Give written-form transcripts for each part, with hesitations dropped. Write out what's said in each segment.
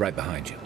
right behind you.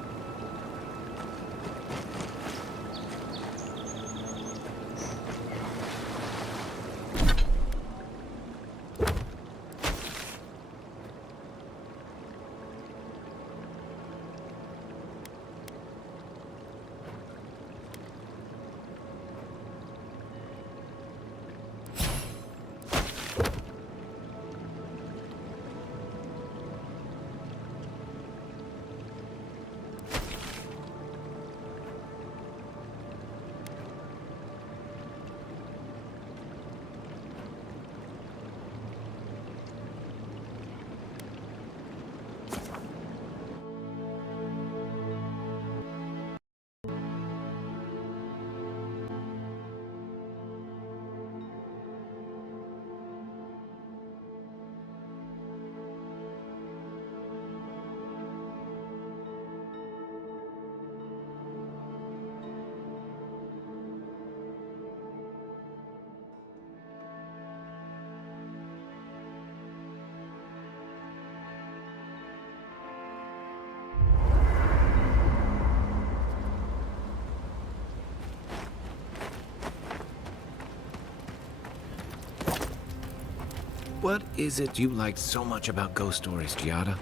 What is it you like so much about ghost stories, Giada?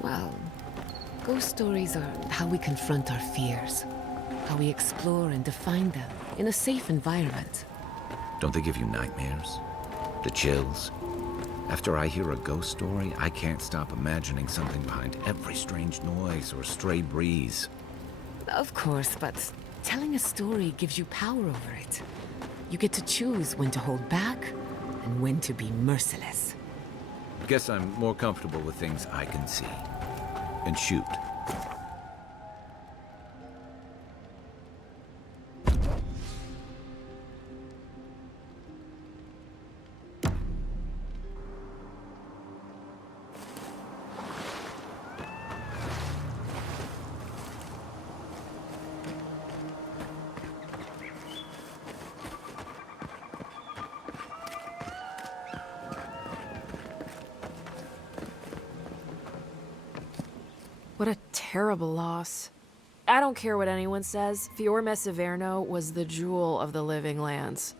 Well, ghost stories are how we confront our fears, how we explore and define them in a safe environment. Don't they give you nightmares? The chills? After I hear a ghost story, I can't stop imagining something behind every strange noise or stray breeze. Of course, but telling a story gives you power over it. You get to choose when to hold back and when to be merciless. Guess I'm more comfortable with things I can see. And shoot. What a terrible loss. I don't care what anyone says, Fiorme Severno was the jewel of the living lands.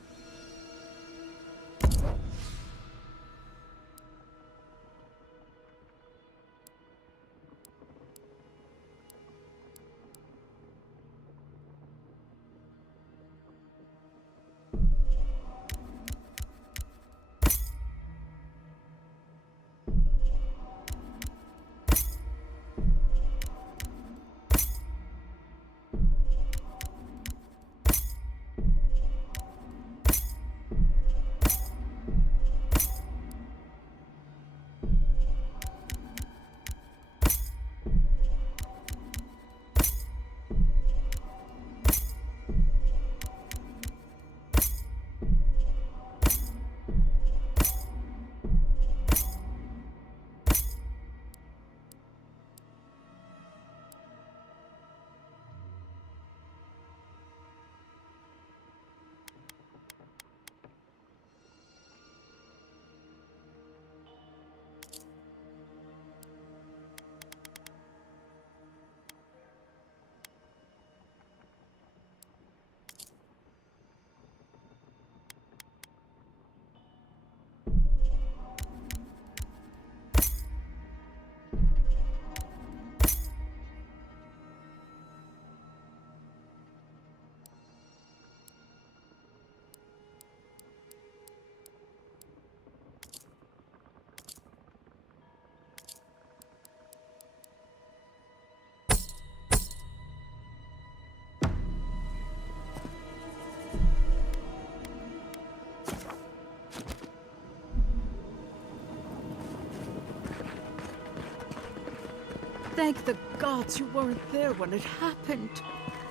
Thank the gods you weren't there when it happened.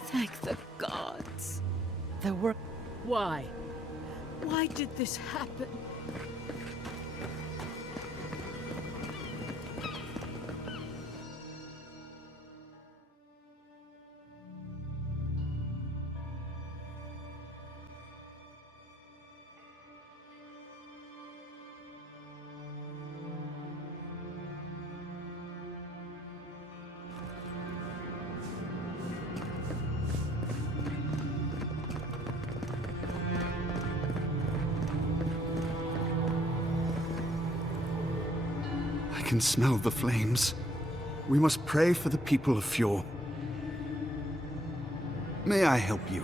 Thank the gods. There were... Why? Why did this happen? can smell the flames. We must pray for the people of Fjord. May I help you?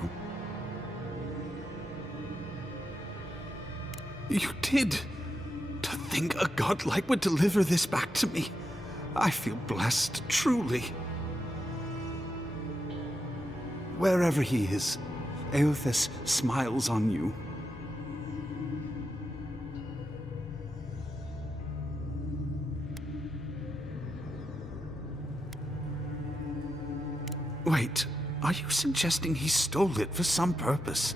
You did! To think a godlike would deliver this back to me. I feel blessed, truly. Wherever he is, Eothas smiles on you. Wait, are you suggesting he stole it for some purpose?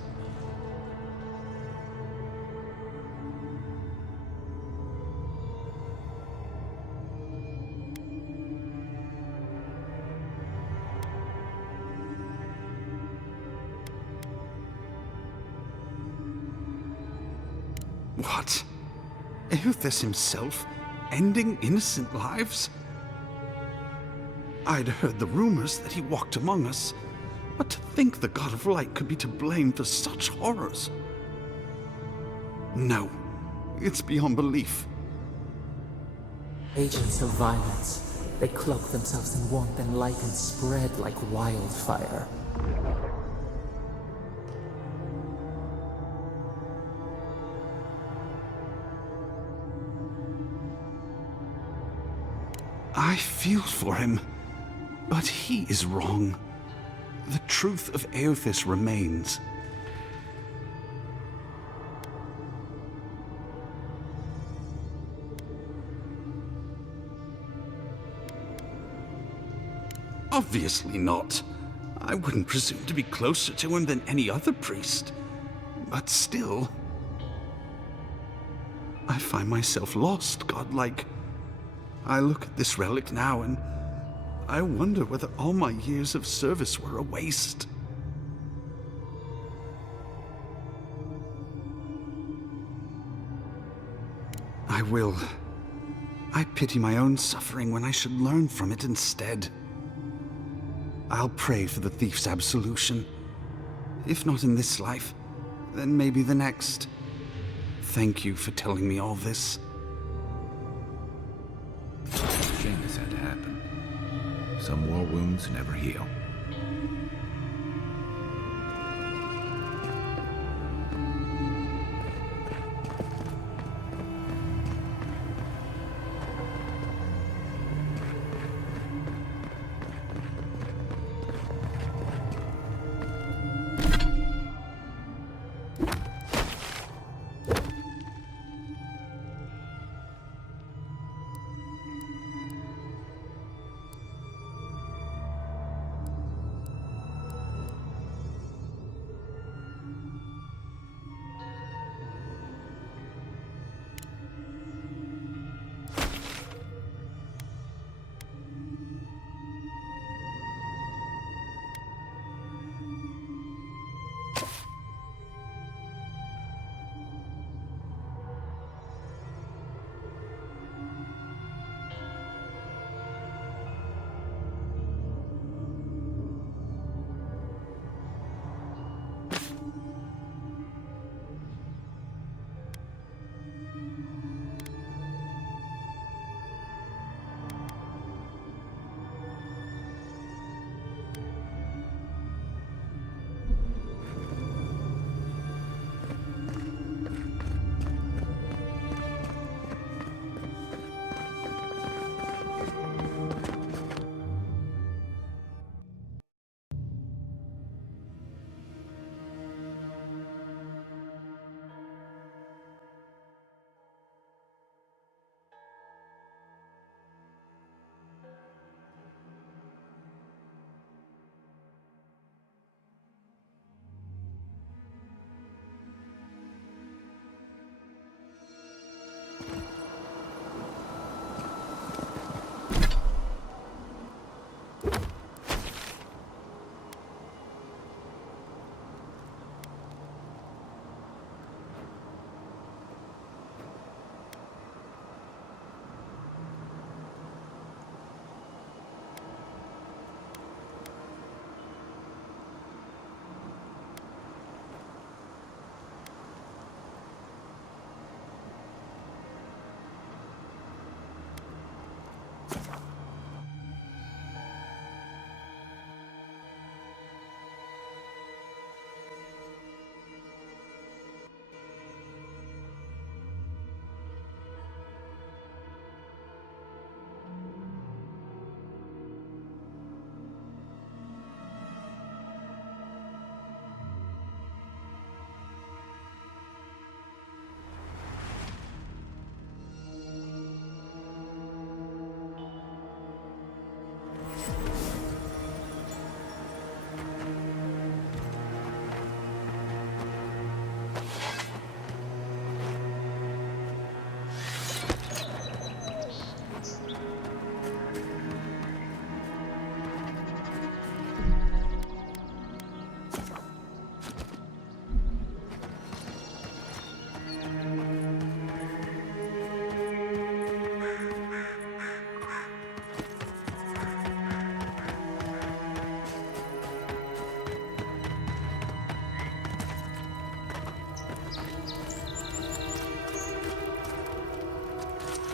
What? Eothas himself ending innocent lives? I'd heard the rumors that he walked among us, but to think the God of Light could be to blame for such horrors. No, it's beyond belief. Agents of violence. They cloak themselves in warmth and light and spread like wildfire. I feel for him, but he is wrong. The truth of Eothas remains. Obviously not. I wouldn't presume to be closer to him than any other priest. But still, I find myself lost, godlike. I look at this relic now and I wonder whether all my years of service were a waste. I will. I pity my own suffering when I should learn from it instead. I'll pray for the thief's absolution. If not in this life, then maybe the next. Thank you for telling me all this. Shame this had to happen. Some war wounds never heal.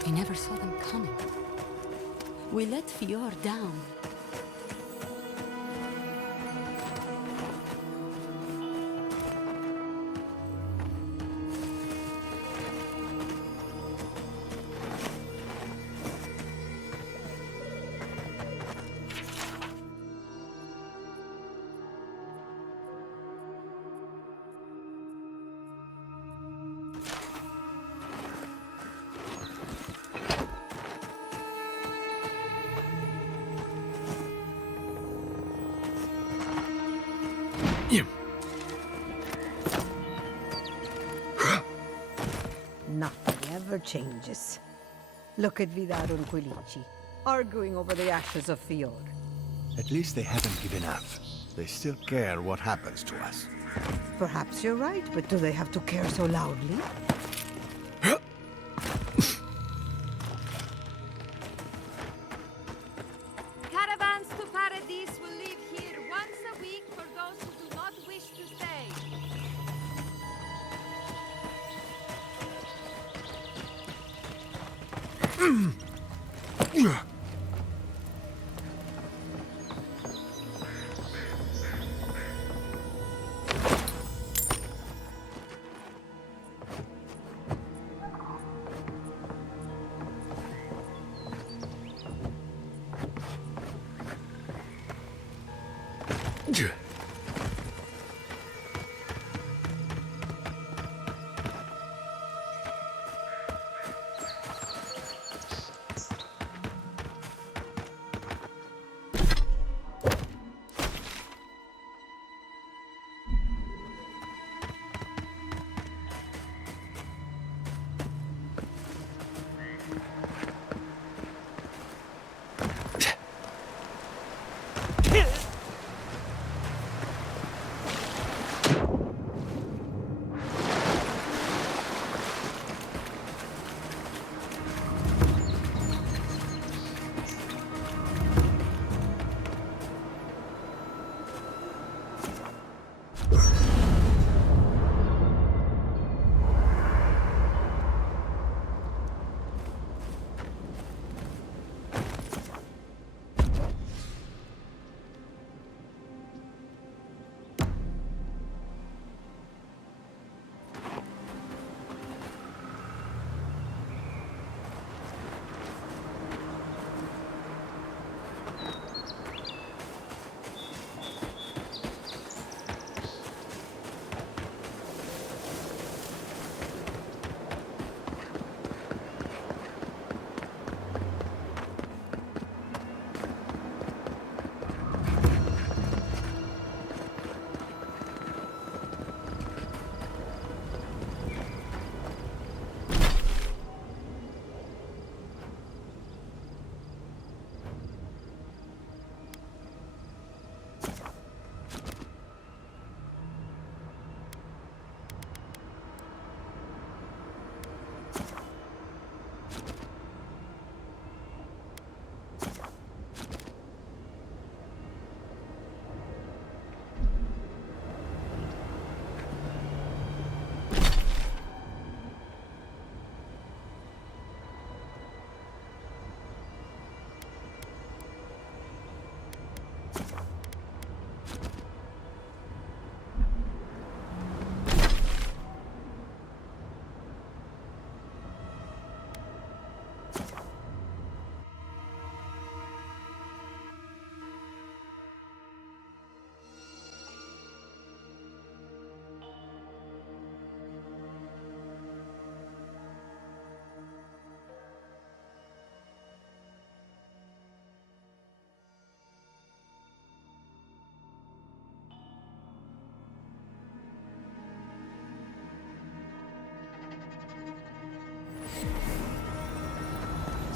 We never saw them coming. We let Fior down. Nothing ever changes. Look at Vidar and Quilici, arguing over the ashes of Fior. At least they haven't given up. They still care what happens to us. Perhaps you're right, but do they have to care so loudly? Caravans to Paradise will leave here once a week for those who do not wish to stay.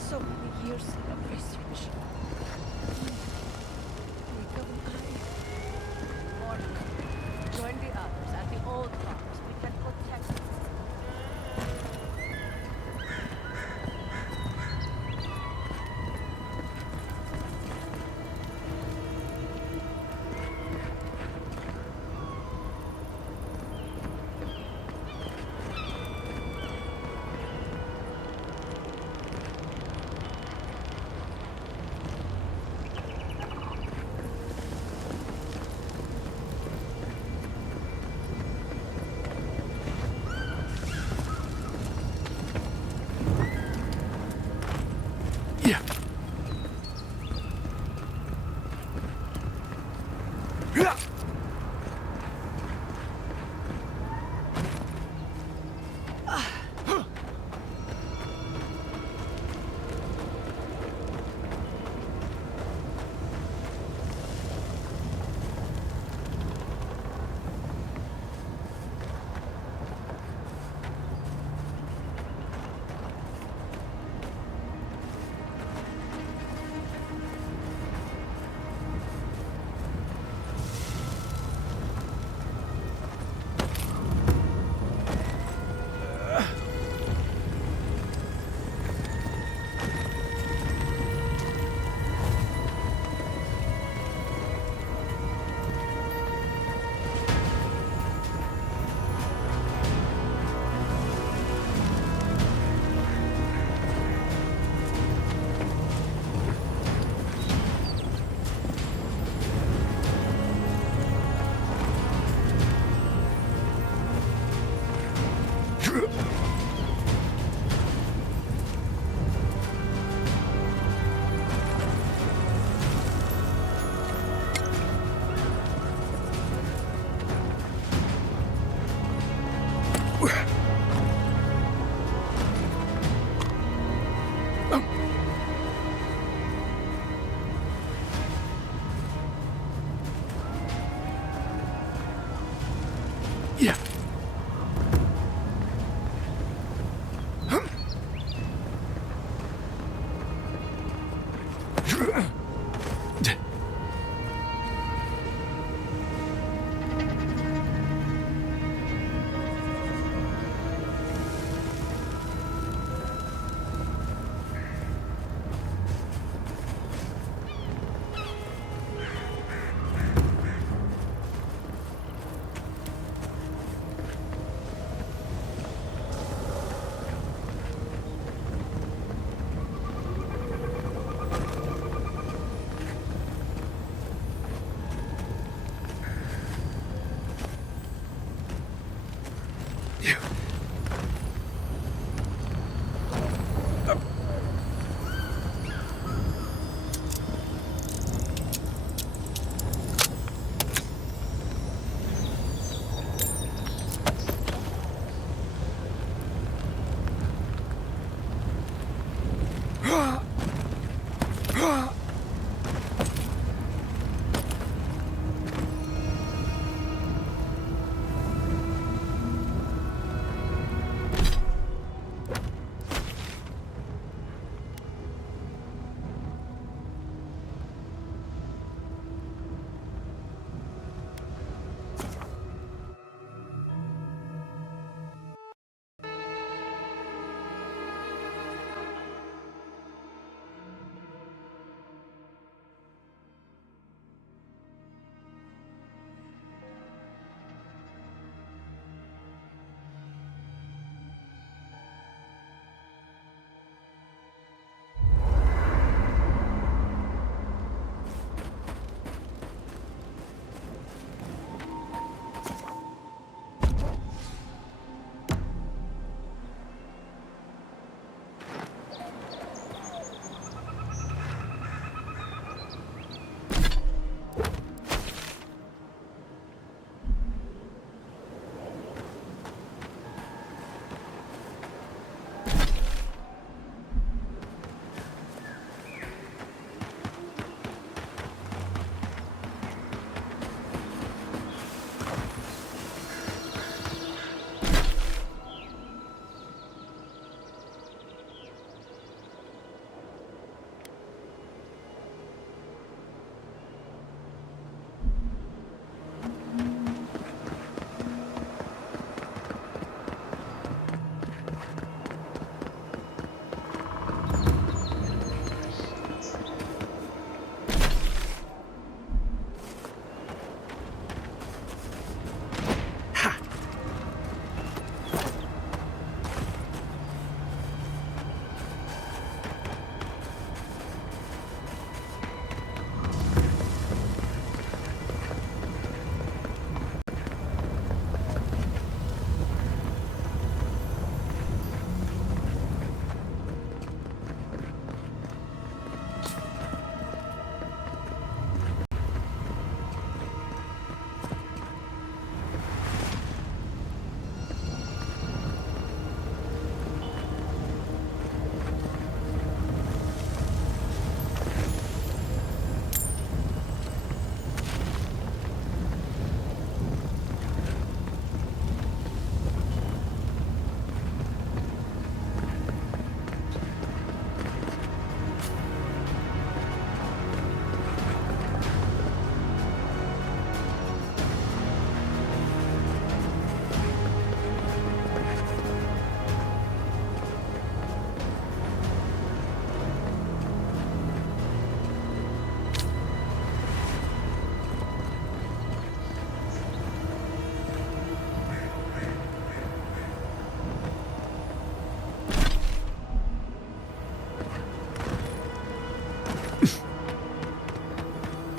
So many years of research. Morning. Join the others at the old farms. We can protect them.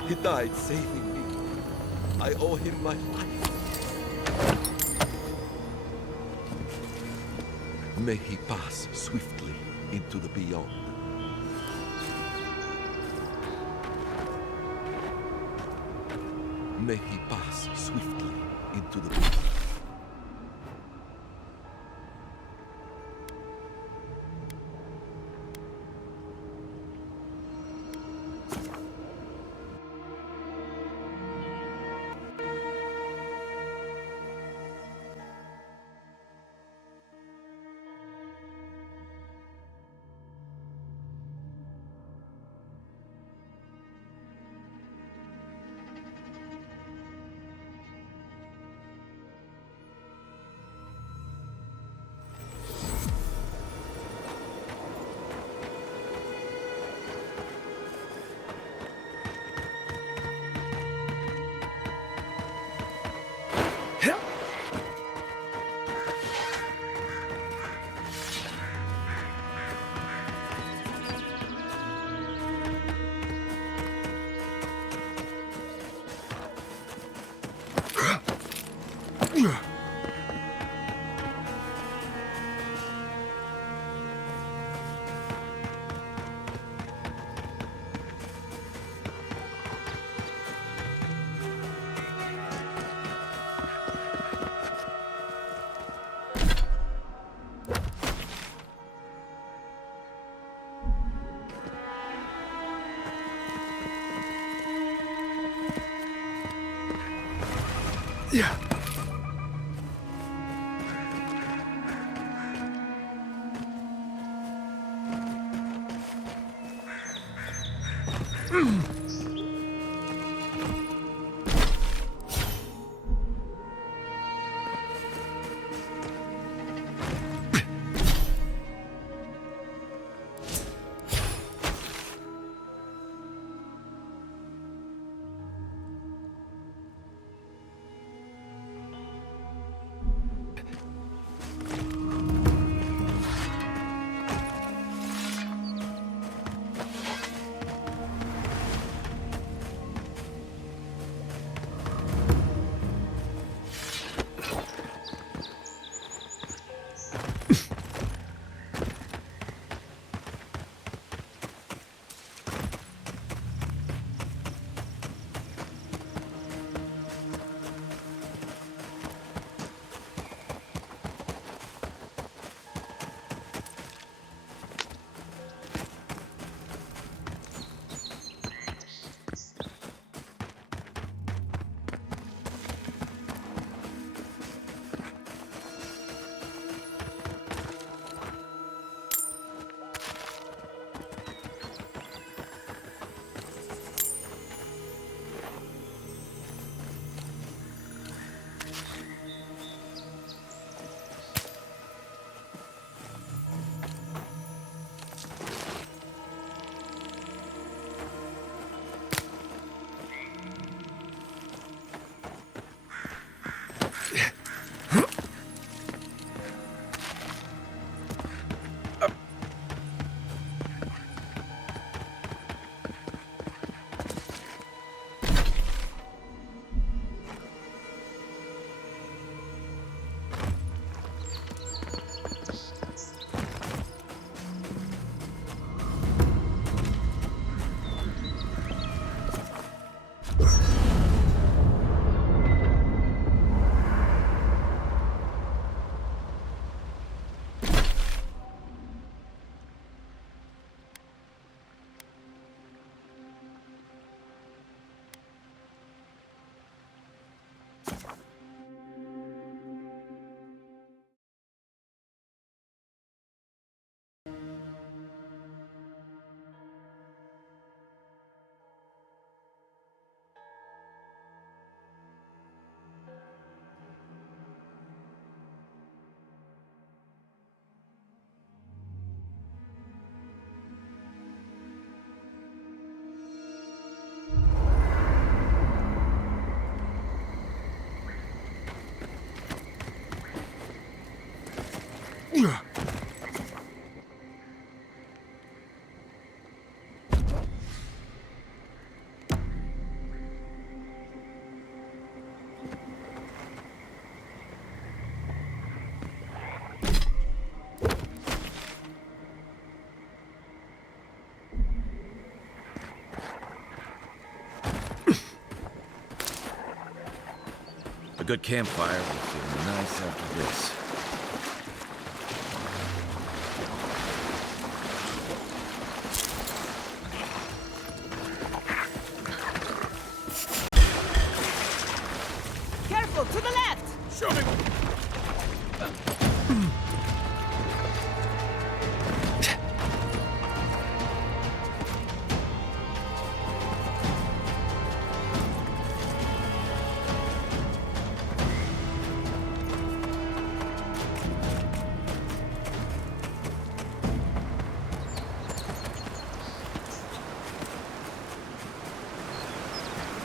He died saving me. I owe him my life. May he pass swiftly into the beyond. May he pass swiftly into the beyond. Yeah. good campfire will feel nice after this. Careful, to the left! Show me!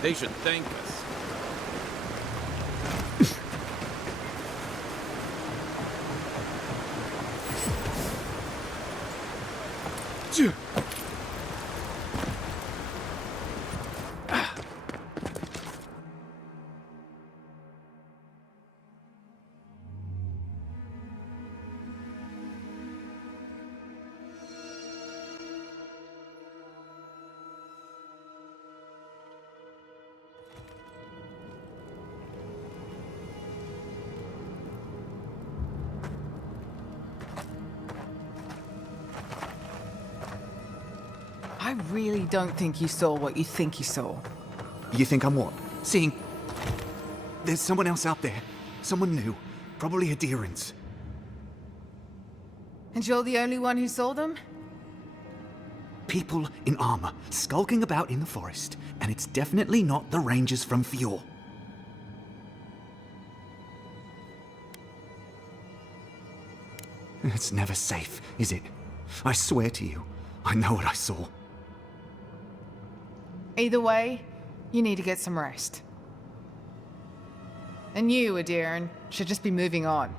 They should thank us. I really don't think you saw what you think you saw. You think I'm what? Seeing? There's someone else out there. Someone new. Probably adherents. And you're the only one who saw them? People in armor, skulking about in the forest. And it's definitely not the rangers from Fjord. It's never safe, is it? I swear to you, I know what I saw. Either way, you need to get some rest. And you, Adiran, should just be moving on.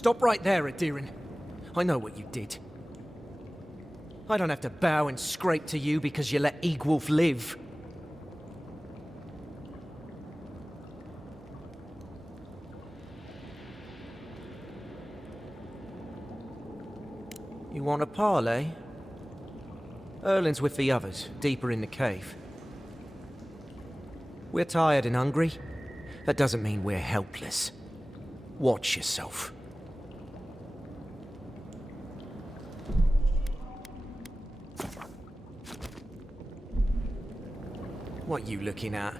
Stop right there, Adirin. I know what you did. I don't have to bow and scrape to you because you let Eagwolf live. You want a parley? Erlin's with the others, deeper in the cave. We're tired and hungry. That doesn't mean we're helpless. Watch yourself. What you looking at?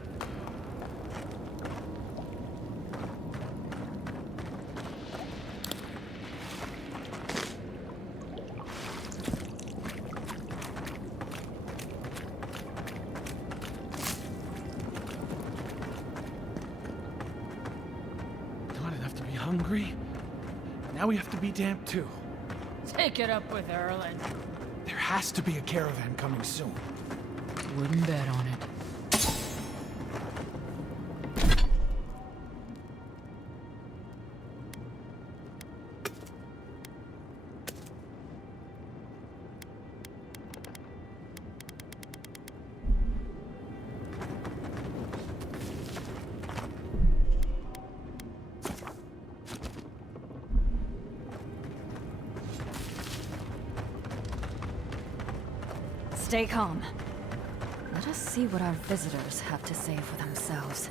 Not enough to be hungry. Now we have to be damp too. Take it up with Erlin. There has to be a caravan coming soon. Wouldn't bet on it. Stay calm. Let us see what our visitors have to say for themselves.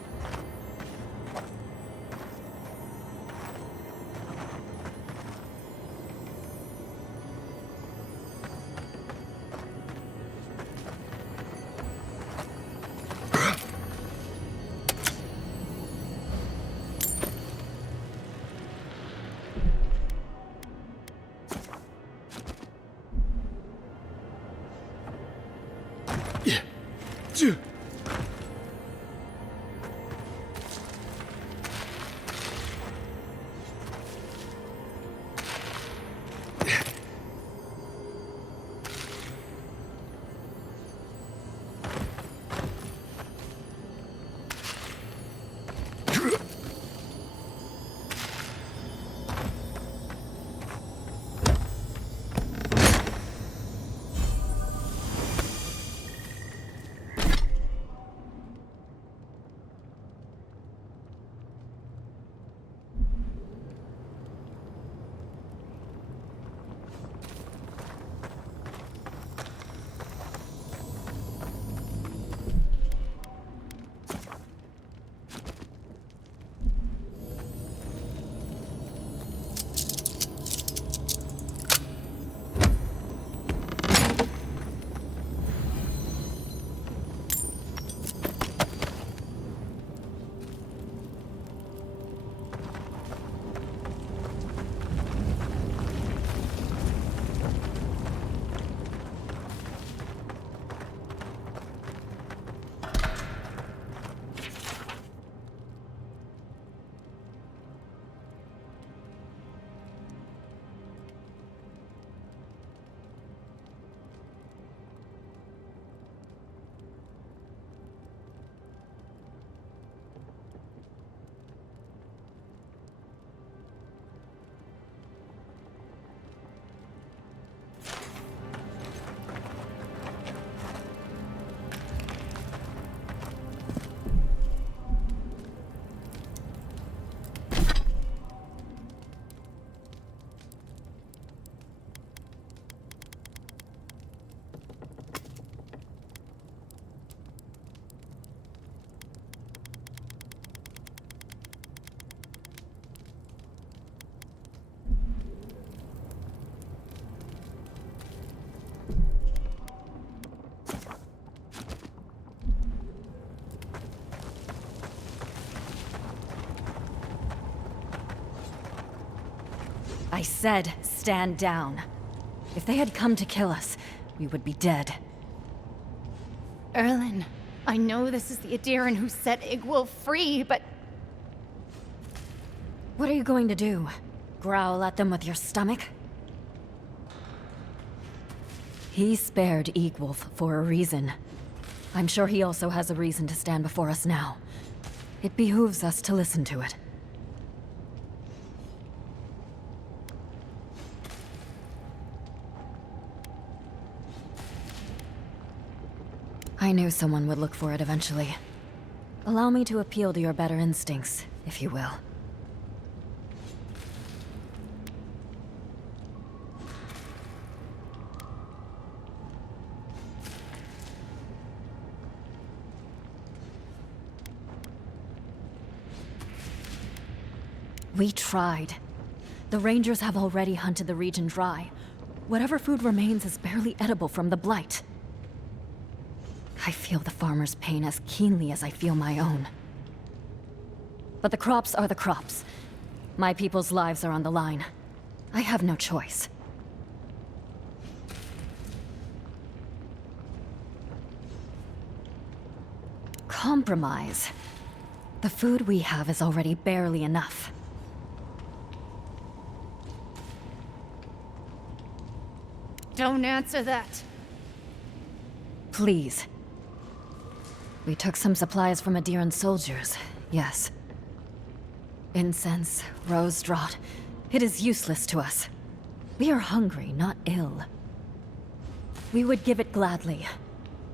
I said stand down. If they had come to kill us, we would be dead. Erlen, I know this is the Adiran who set Igwulf free, but... What are you going to do? Growl at them with your stomach? He spared Igwulf for a reason. I'm sure he also has a reason to stand before us now. It behooves us to listen to it. I knew someone would look for it eventually. Allow me to appeal to your better instincts, if you will. We tried. The Rangers have already hunted the region dry. Whatever food remains is barely edible from the blight. I feel the farmers' pain as keenly as I feel my own. But the crops are the crops. My people's lives are on the line. I have no choice. Compromise. The food we have is already barely enough. Don't answer that. Please. We took some supplies from Adiran soldiers, yes. Incense, rose draught. It is useless to us. We are hungry, not ill. We would give it gladly.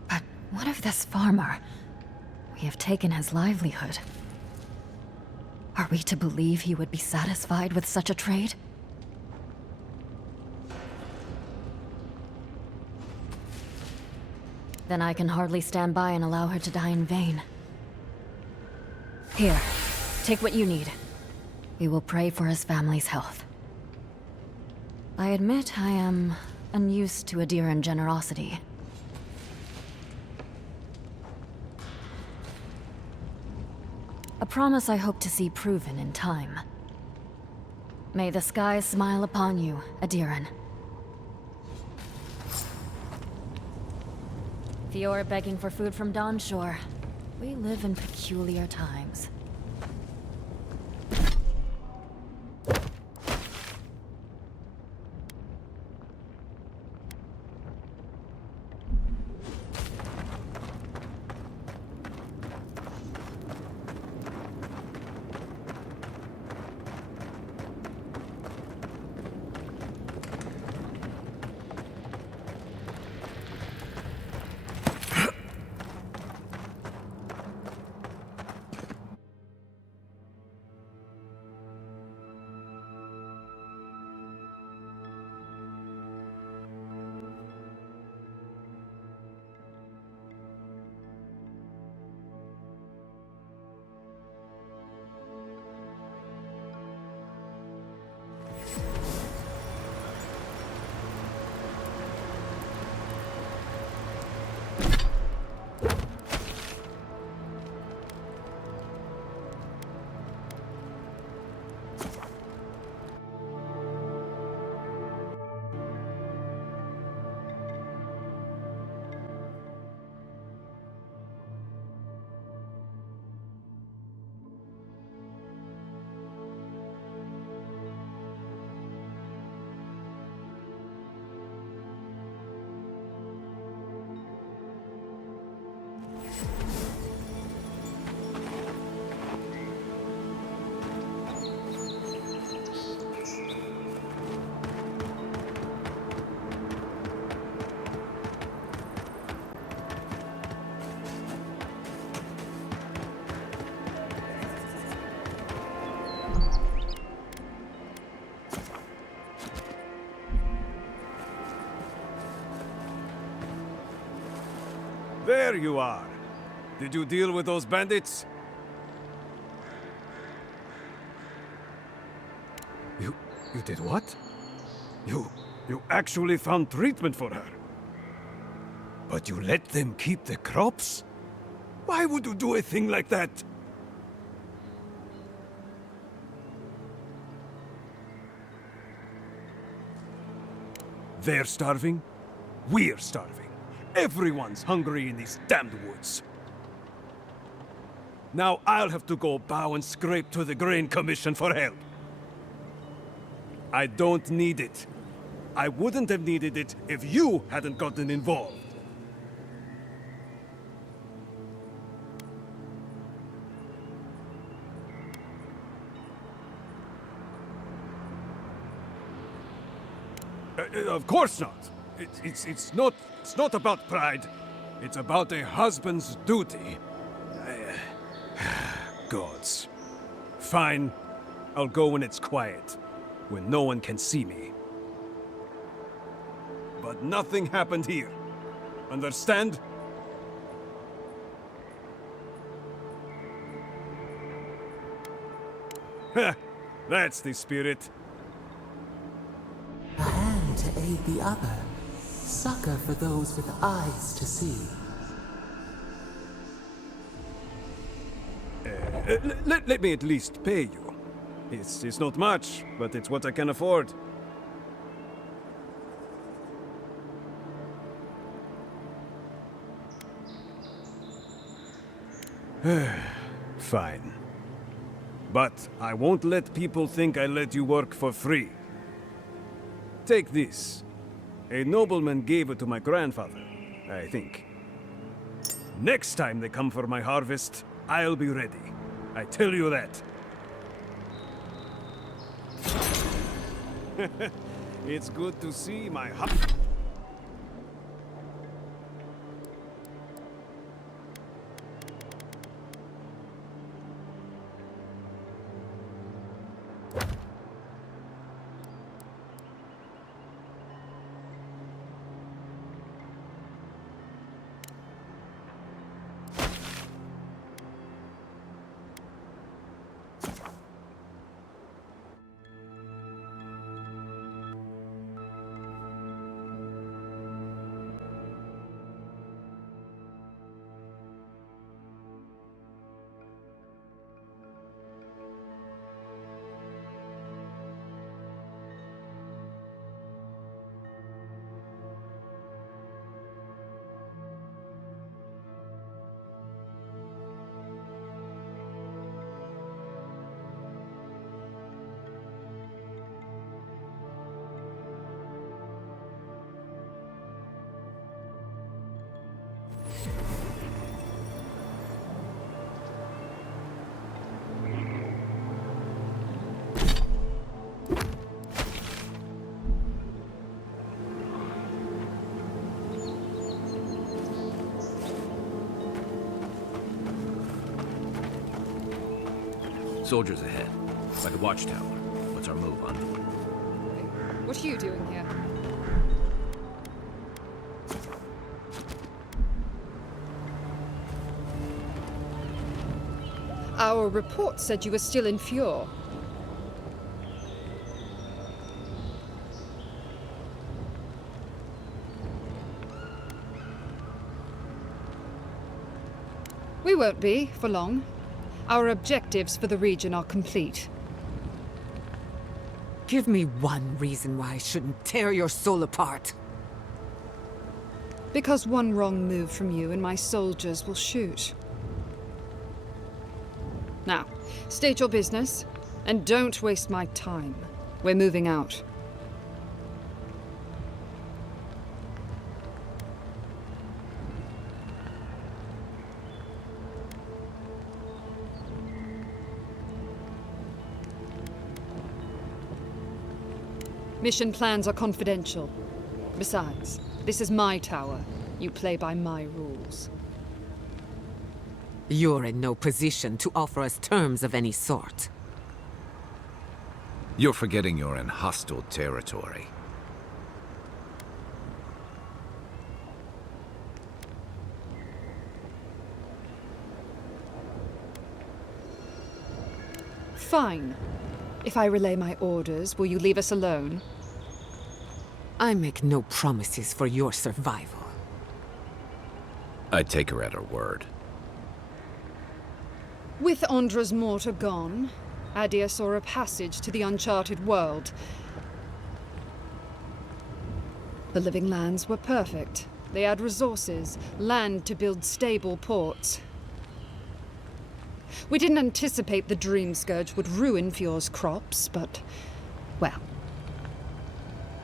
But what of this farmer? We have taken his livelihood. Are we to believe he would be satisfied with such a trade? Then I can hardly stand by and allow her to die in vain. Here, take what you need. We will pray for his family's health. I admit I am unused to Adiran generosity. A promise I hope to see proven in time. May the skies smile upon you, Adiran. Fior begging for food from Dawnshore. We live in peculiar times. There you are. Did you deal with those bandits? You did what? You actually found treatment for her? But you let them keep the crops? Why would you do a thing like that? They're starving. We're starving. Everyone's hungry in these damned woods. Now I'll have to go bow and scrape to the Grain Commission for help. I don't need it. I wouldn't have needed it if you hadn't gotten involved. Of course not. It's not about pride. It's about a husband's duty. Gods. Fine. I'll go when it's quiet, when no one can see me. But nothing happened here. Understand? Heh, that's the spirit. A hand to aid the other. Succor for those with eyes to see. Let me at least pay you. It's not much, but it's what I can afford. Fine. But I won't let people think I let you work for free. Take this. A nobleman gave it to my grandfather, I think. Next time they come for my harvest, I'll be ready. I tell you that. It's good to see my Soldiers ahead, like a watchtower. What's our move, on? What are you doing here? Our report said you were still in Fjord. We won't be, for long. Our objectives for the region are complete. Give me one reason why I shouldn't tear your soul apart. Because one wrong move from you and my soldiers will shoot. Now, state your business, and don't waste my time. We're moving out. Mission plans are confidential. Besides, this is my tower. You play by my rules. You're in no position to offer us terms of any sort. You're forgetting you're in hostile territory. Fine. If I relay my orders, will you leave us alone? I make no promises for your survival. I'd take her at her word. With Andra's mortar gone, Adia saw a passage to the uncharted world. The living lands were perfect. They had resources, land to build stable ports. We didn't anticipate the Dream Scourge would ruin Fjord's crops, but, well,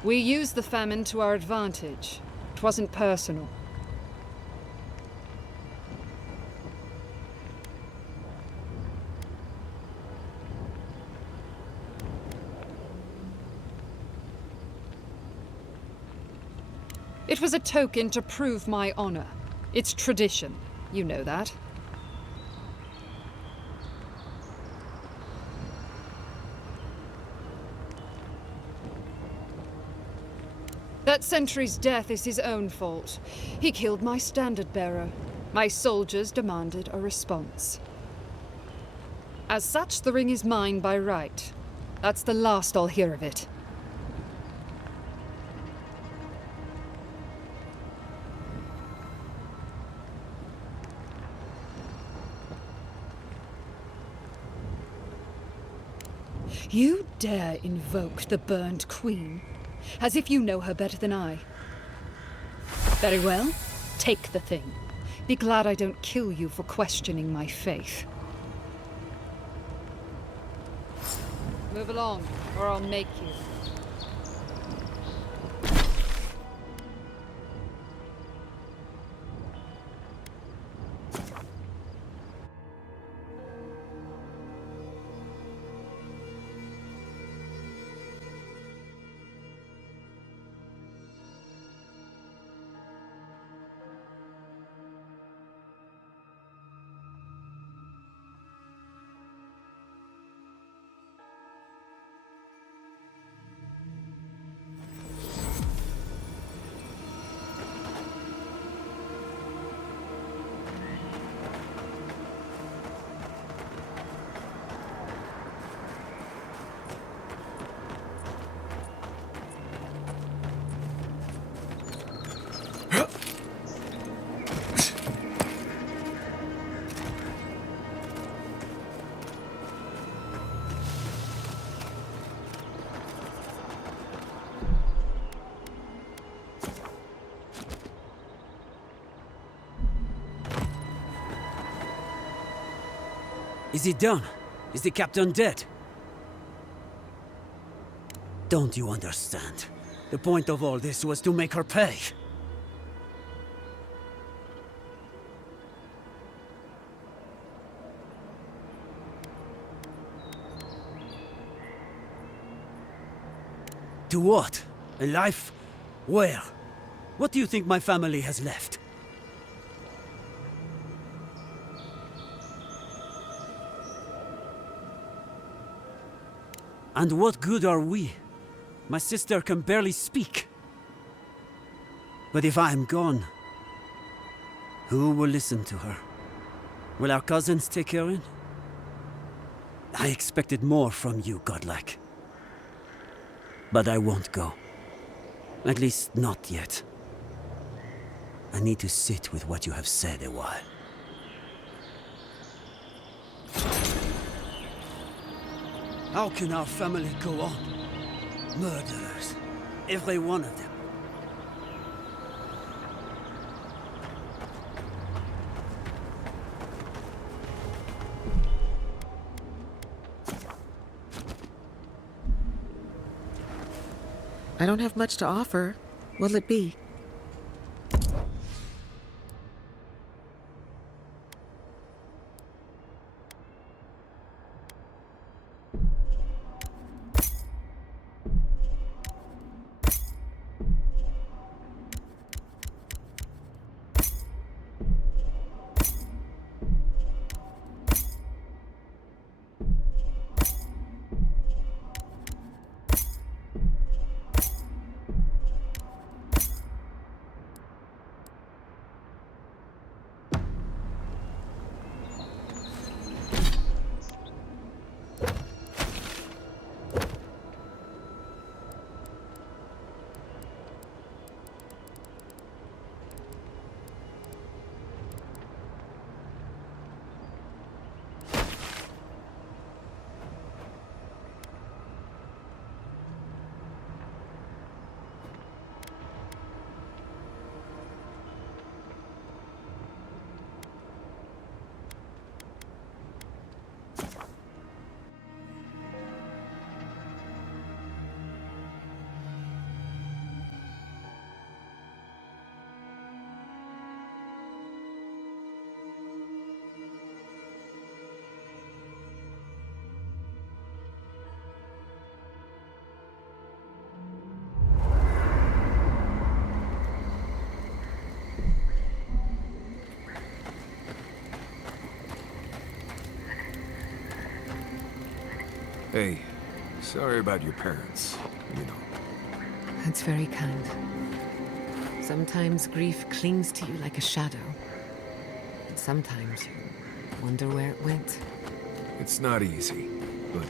we used the famine to our advantage. It wasn't personal. It was a token to prove my honor. It's tradition. You know that. That sentry's death is his own fault. He killed my standard-bearer. My soldiers demanded a response. As such, the ring is mine by right. That's the last I'll hear of it. You dare invoke the Burned Queen, as if you know her better than I. Very well, take the thing. Be glad I don't kill you for questioning my faith. Move along, or I'll make you. Is it done? Is the captain dead? Don't you understand? The point of all this was to make her pay. To what? A life? Where? What do you think my family has left? And what good are we? My sister can barely speak. But if I am gone, who will listen to her? Will our cousins take her in? I expected more from you, godlike. But I won't go. At least not yet. I need to sit with what you have said a while. How can our family go on? Murderers. Every one of them. I don't have much to offer. What'll it be? Hey, sorry about your parents, you know. That's very kind. Sometimes grief clings to you like a shadow. And sometimes you wonder where it went. It's not easy, but...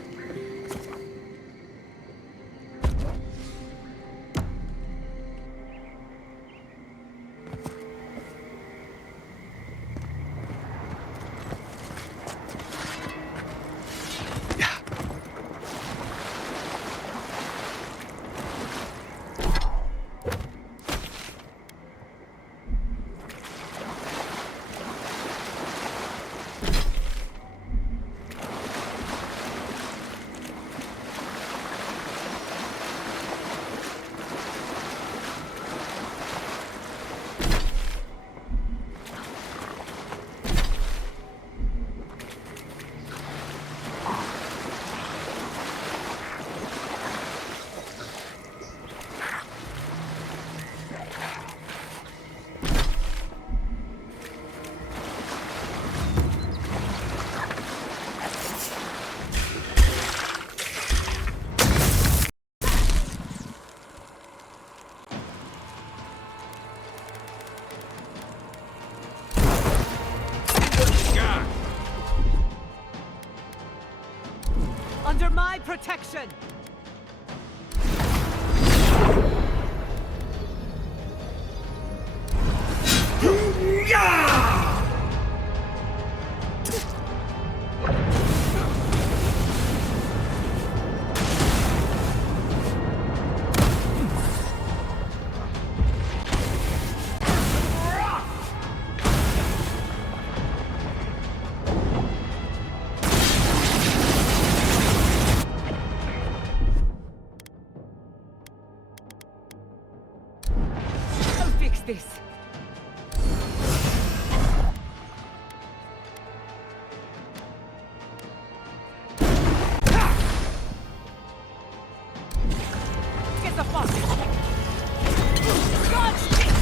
Under my protection! I'll fix this. Get the fuck! Dodge this!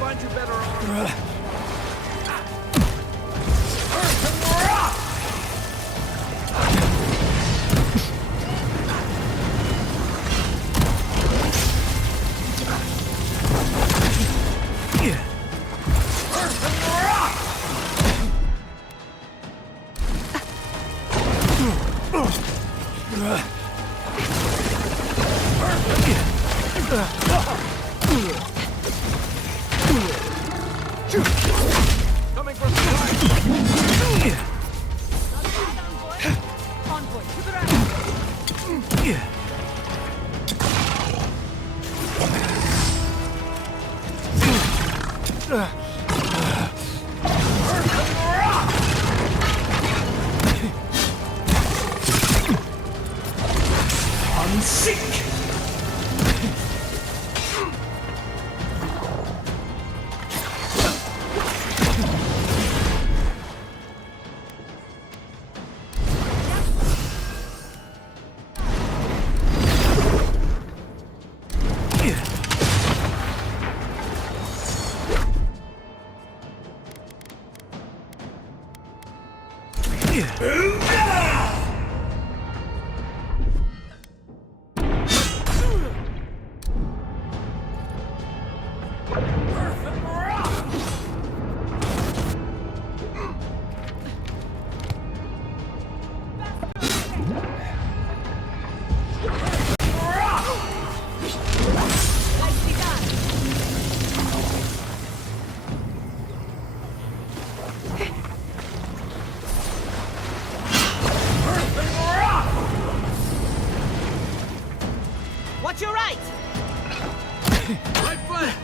Find you better armor. Coming from behind! Envoy, to the right! Unseek! Watch your right! Right flank!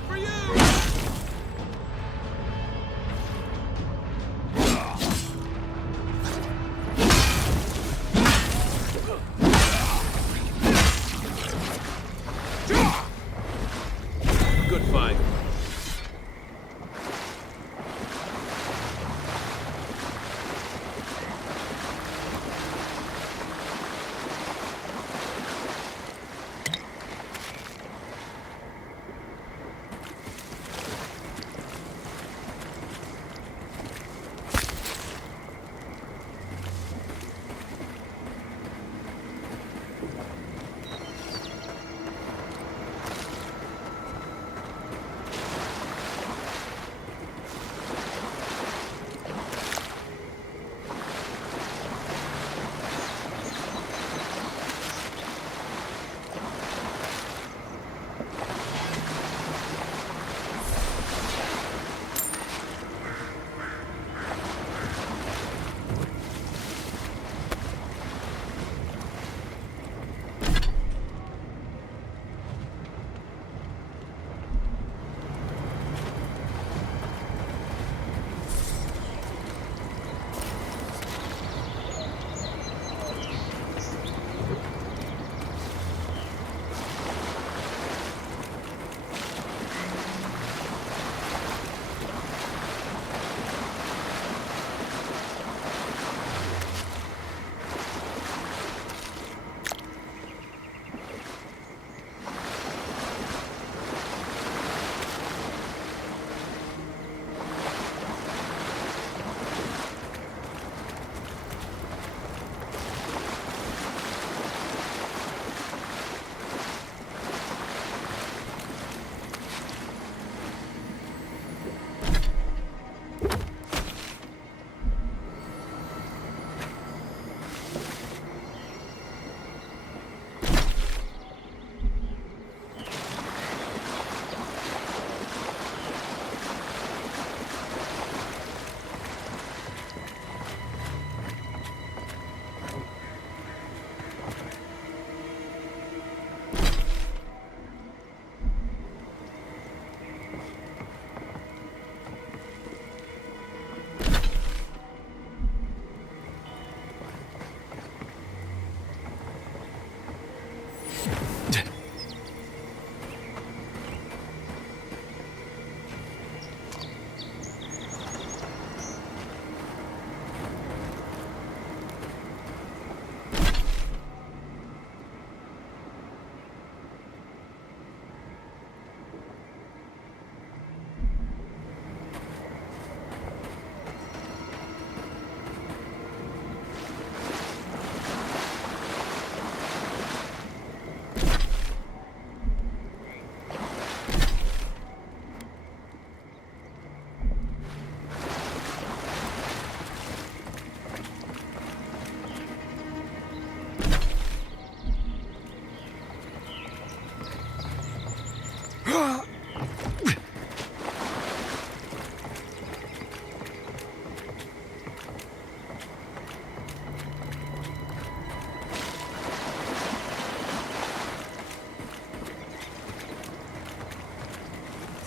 Time for you! Good fight.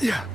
Yeah.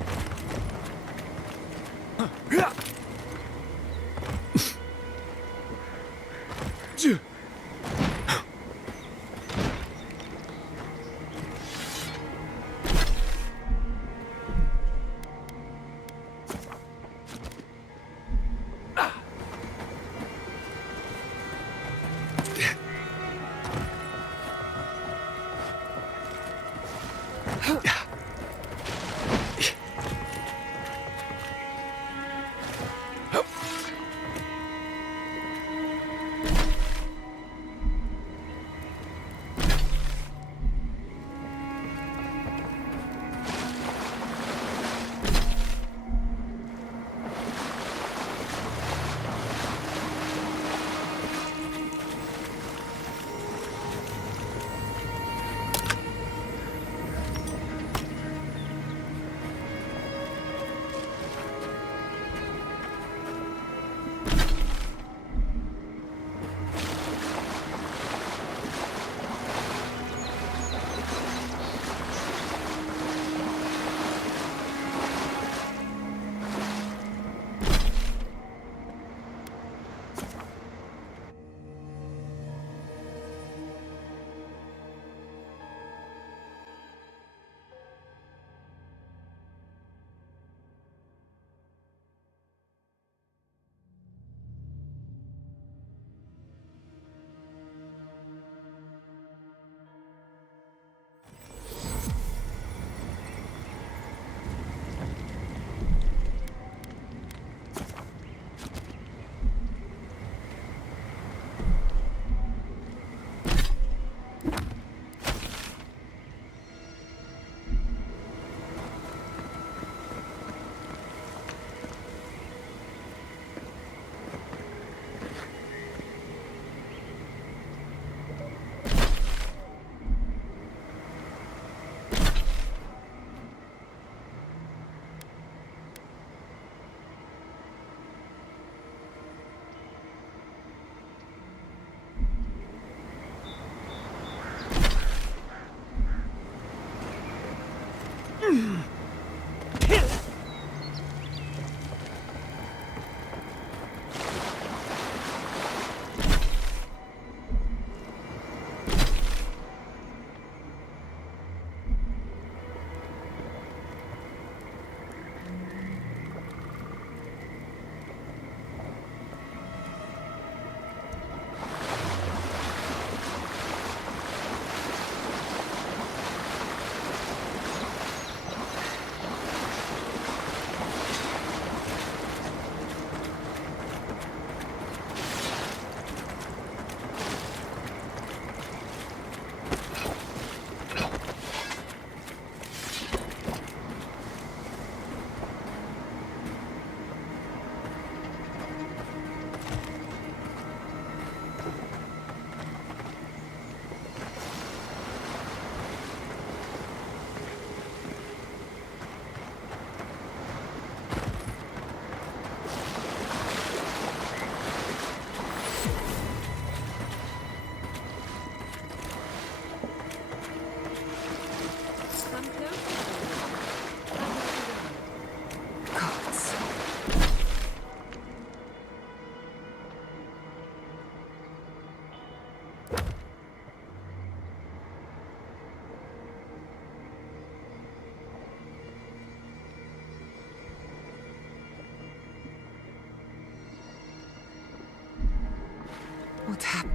What happened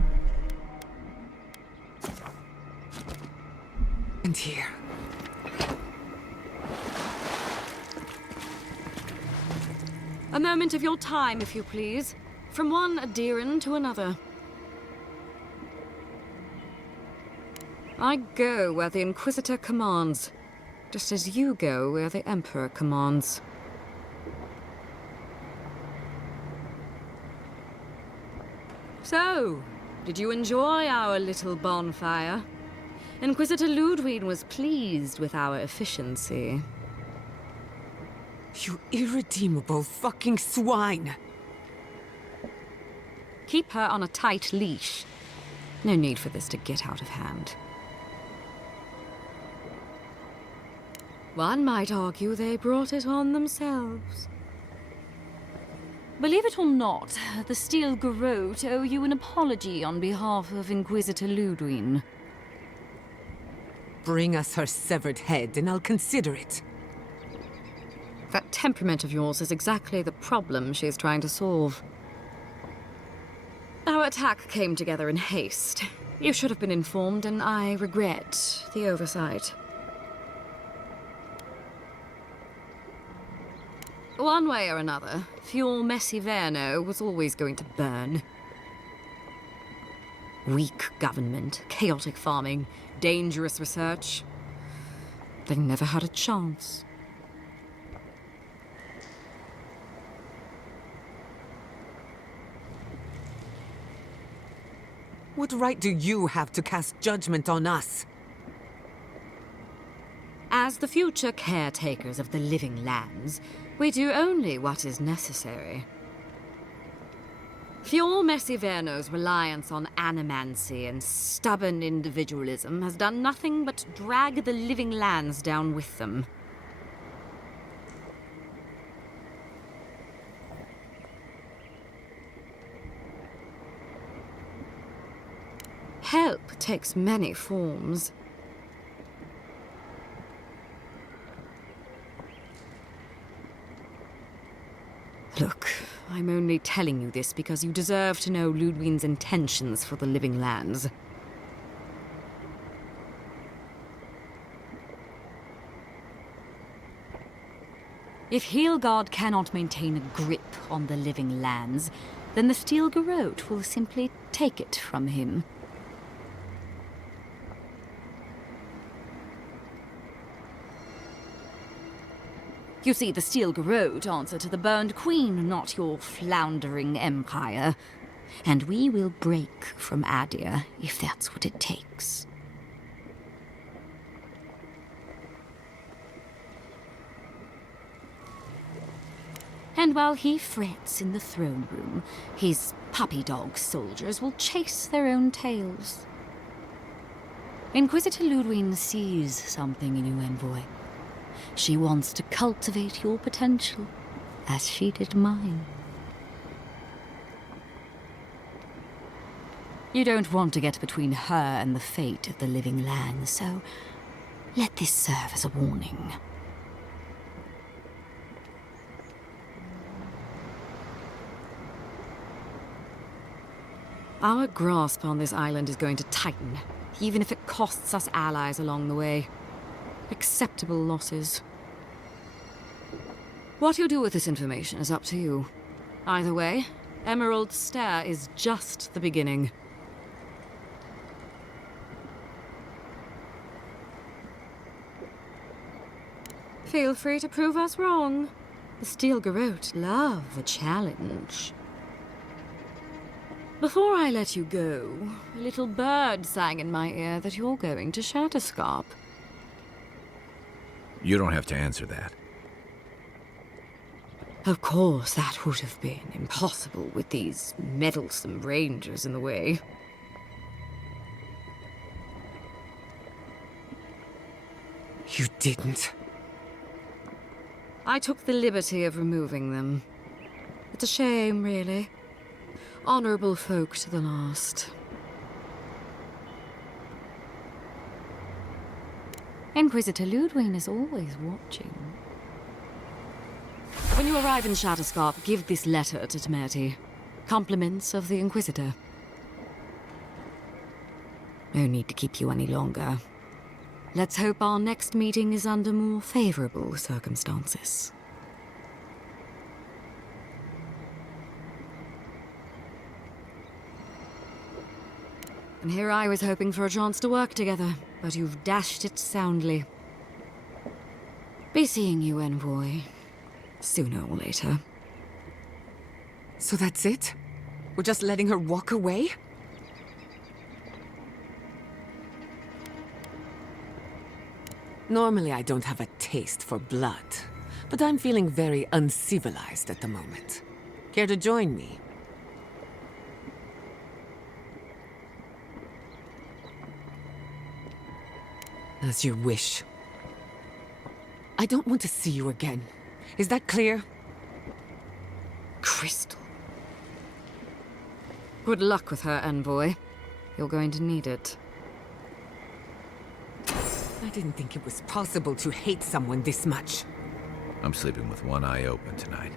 here? A moment of your time, if you please. From one Adiran to another. I go where the Inquisitor commands, just as you go where the Emperor commands. So, did you enjoy our little bonfire? Inquisitor Ludwig was pleased with our efficiency. You irredeemable fucking swine! Keep her on a tight leash. No need for this to get out of hand. One might argue they brought it on themselves. Believe it or not, the Steel Garrote owe you an apology on behalf of Inquisitor Ludwig. Bring us her severed head and I'll consider it. That temperament of yours is exactly the problem she's trying to solve. Our attack came together in haste. You should have been informed, and I regret the oversight. One way or another, Fuel Messiverno was always going to burn. Weak government, chaotic farming, dangerous research. They never had a chance. What right do you have to cast judgment on us? As the future caretakers of the living lands, we do only what is necessary. Fior Messiverno's reliance on animancy and stubborn individualism has done nothing but drag the living lands down with them. Help takes many forms. Look, I'm only telling you this because you deserve to know Ludwig's intentions for the living lands. If Heelgard cannot maintain a grip on the living lands, then the Steel Garrote will simply take it from him. You see, the Steel Garrote answer to the Burned Queen, not your floundering empire. And we will break from Adir, if that's what it takes. And while he frets in the throne room, his puppy dog soldiers will chase their own tails. Inquisitor Ludwig sees something in you, Envoy. She wants to cultivate your potential, as she did mine. You don't want to get between her and the fate of the living land, so let this serve as a warning. Our grasp on this island is going to tighten, even if it costs us allies along the way. Acceptable losses. What you do with this information is up to you. Either way, Emerald Stair is just the beginning. Feel free to prove us wrong. The Steel Garrote love a challenge. Before I let you go, a little bird sang in my ear that you're going to Shatterscarp. You don't have to answer that. Of course, that would have been impossible with these meddlesome rangers in the way. You didn't. I took the liberty of removing them. It's a shame, really. Honorable folk to the last. Inquisitor Ludwig is always watching. When you arrive in Shatterscarp, give this letter to Temerity. Compliments of the Inquisitor. No need to keep you any longer. Let's hope our next meeting is under more favorable circumstances. And here I was hoping for a chance to work together, but you've dashed it soundly. Be seeing you, envoy. Sooner or later. So that's it? We're just letting her walk away? Normally I don't have a taste for blood, but I'm feeling very uncivilized at the moment. Care to join me? As you wish. I don't want to see you again. Is that clear? Crystal. Good luck with her, envoy. You're going to need it. I didn't think it was possible to hate someone this much. I'm sleeping with one eye open tonight.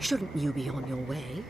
Shouldn't you be on your way?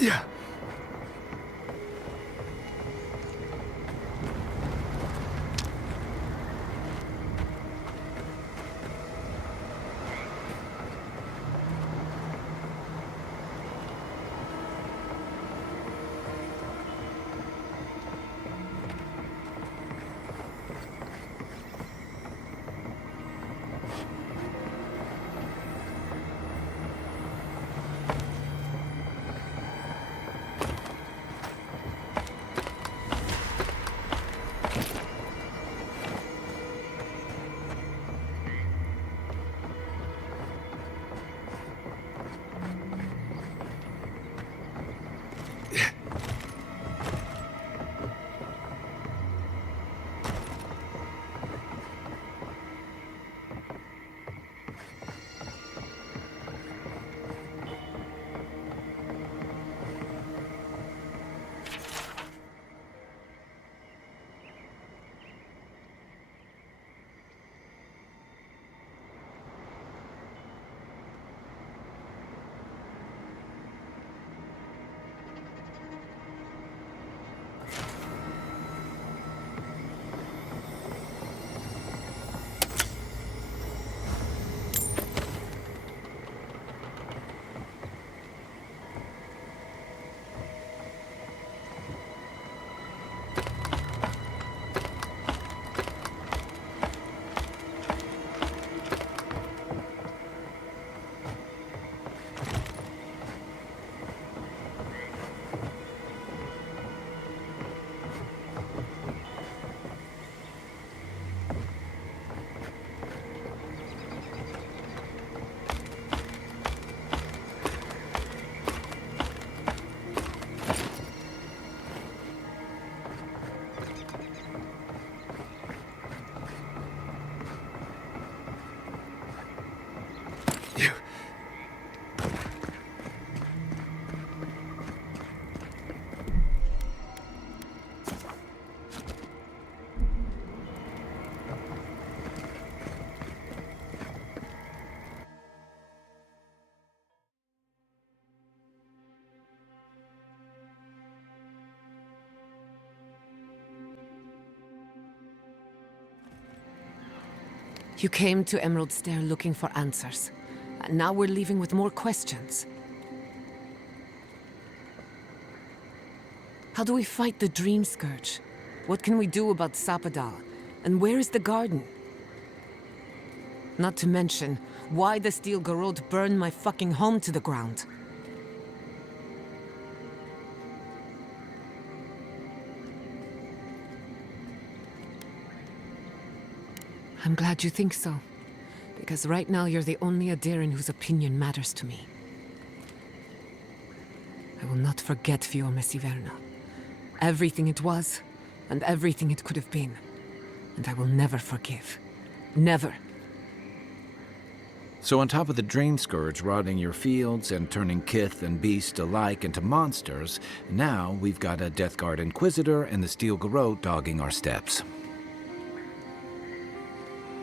Yeah. You came to Emerald Stair looking for answers. And now we're leaving with more questions. How do we fight the Dream Scourge? What can we do about Sapadal? And where is the garden? Not to mention, why the Steel Garrote burned my fucking home to the ground. I'm glad you think so. Because right now you're the only Adiran whose opinion matters to me. I will not forget Fiorme Siverna. Everything it was, and everything it could have been. And I will never forgive. Never. So on top of the Dream Scourge rotting your fields and turning kith and beast alike into monsters, now we've got a Death Guard Inquisitor and the Steel Garrote dogging our steps.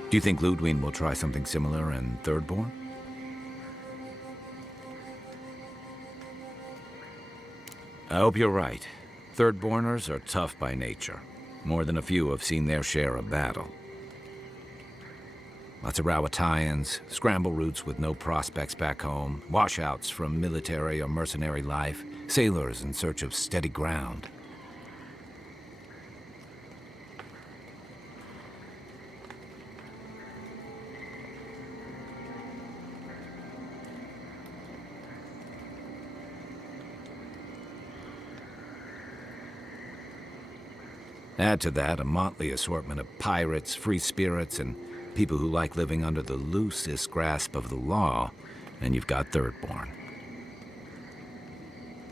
Do you think Ludwig will try something similar in Thirdborn? I hope you're right. Thirdborners are tough by nature. More than a few have seen their share of battle. Lots of Rawatayans, scramble routes with no prospects back home, washouts from military or mercenary life, sailors in search of steady ground. Add to that a motley assortment of pirates, free spirits, and people who like living under the loosest grasp of the law, and you've got Thirdborn.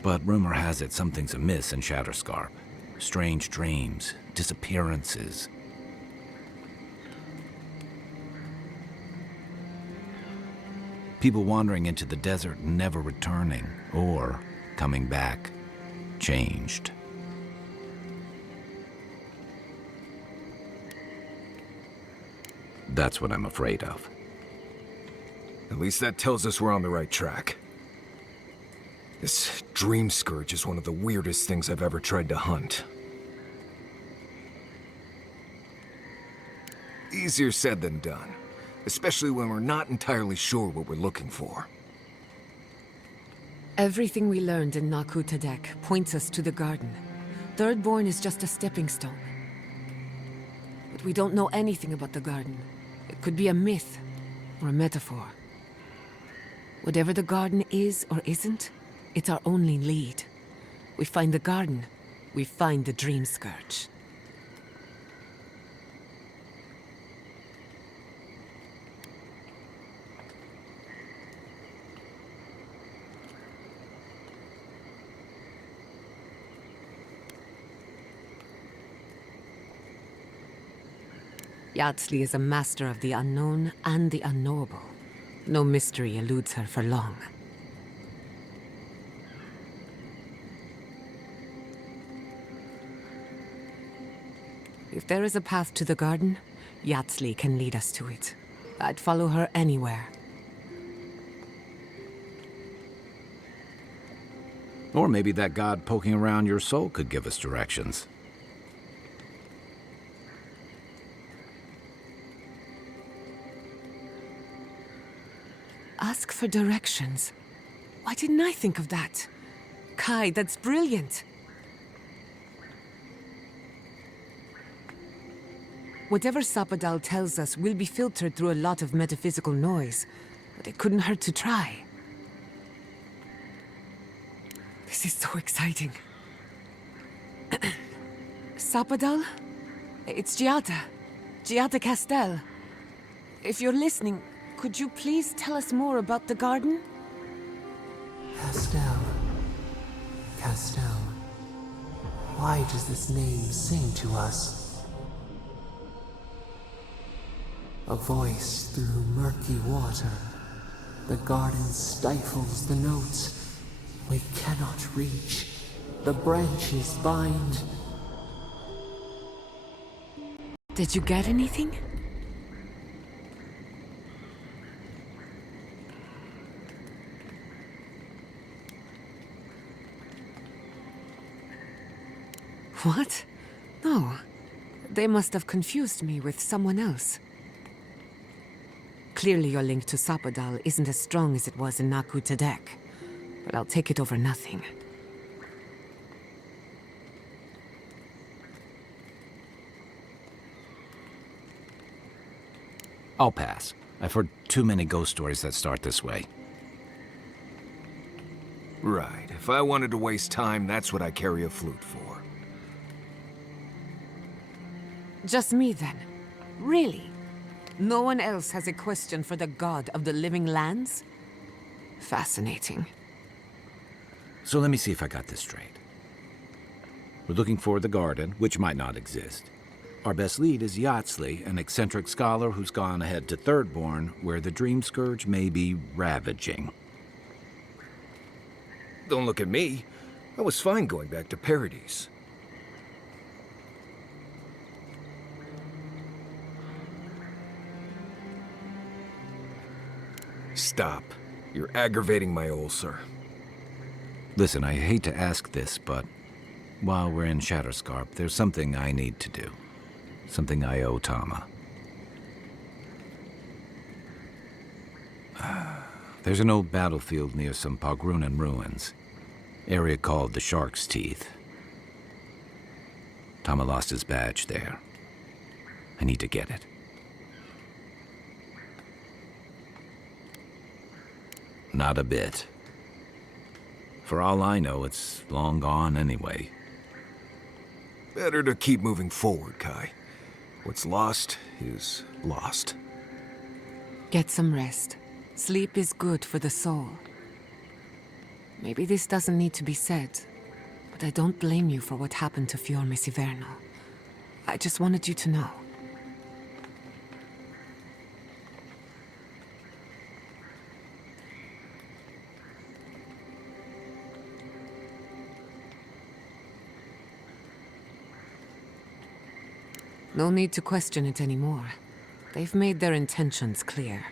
But rumor has it something's amiss in Shatterscarp. Strange dreams, disappearances. People wandering into the desert and never returning, or coming back, changed. That's what I'm afraid of. At least that tells us we're on the right track. This Dream Scourge is one of the weirdest things I've ever tried to hunt. Easier said than done, especially when we're not entirely sure what we're looking for. Everything we learned in Naku Tadek points us to the garden. Thirdborn is just a stepping stone. But we don't know anything about the garden. It could be a myth, or a metaphor. Whatever the garden is or isn't, it's our only lead. We find the garden, we find the Dream Scourge. Yardsley is a master of the unknown and the unknowable. No mystery eludes her for long. If there is a path to the garden, Yardsley can lead us to it. I'd follow her anywhere. Or maybe that god poking around your soul could give us directions. Ask for directions. Why didn't I think of that? Kai, that's brilliant. Whatever Sapadal tells us will be filtered through a lot of metaphysical noise, but it couldn't hurt to try. This is so exciting. Sapadal? It's Giada. Giada Castel. If you're listening, could you please tell us more about the garden? Castel. Castel. Why does this name sing to us? A voice through murky water. The garden stifles the notes we cannot reach. The branches bind. Did you get anything? What? No. They must have confused me with someone else. Clearly your link to Sapadal isn't as strong as it was in Naku Tadek, but I'll take it over nothing. I'll pass. I've heard too many ghost stories that start this way. Right. If I wanted to waste time, that's what I carry a flute for. Just me, then? Really? No one else has a question for the god of the living lands? Fascinating. So let me see if I got this straight. We're looking for the garden, which might not exist. Our best lead is Yatsley, an eccentric scholar who's gone ahead to Thirdborn, where the Dream Scourge may be ravaging. Don't look at me. I was fine going back to Paradise. Stop. You're aggravating my ulcer. Listen, I hate to ask this, but while we're in Shatterscarp, there's something I need to do. Something I owe Tama. There's an old battlefield near some Pogrunan ruins. Area called the Shark's Teeth. Tama lost his badge there. I need to get it. Not a bit. For all I know, it's long gone anyway. Better to keep moving forward, Kai. What's lost is lost. Get some rest. Sleep is good for the soul. Maybe this doesn't need to be said, but I don't blame you for what happened to Fiorme Siverno. I just wanted you to know. No need to question it anymore. They've made their intentions clear.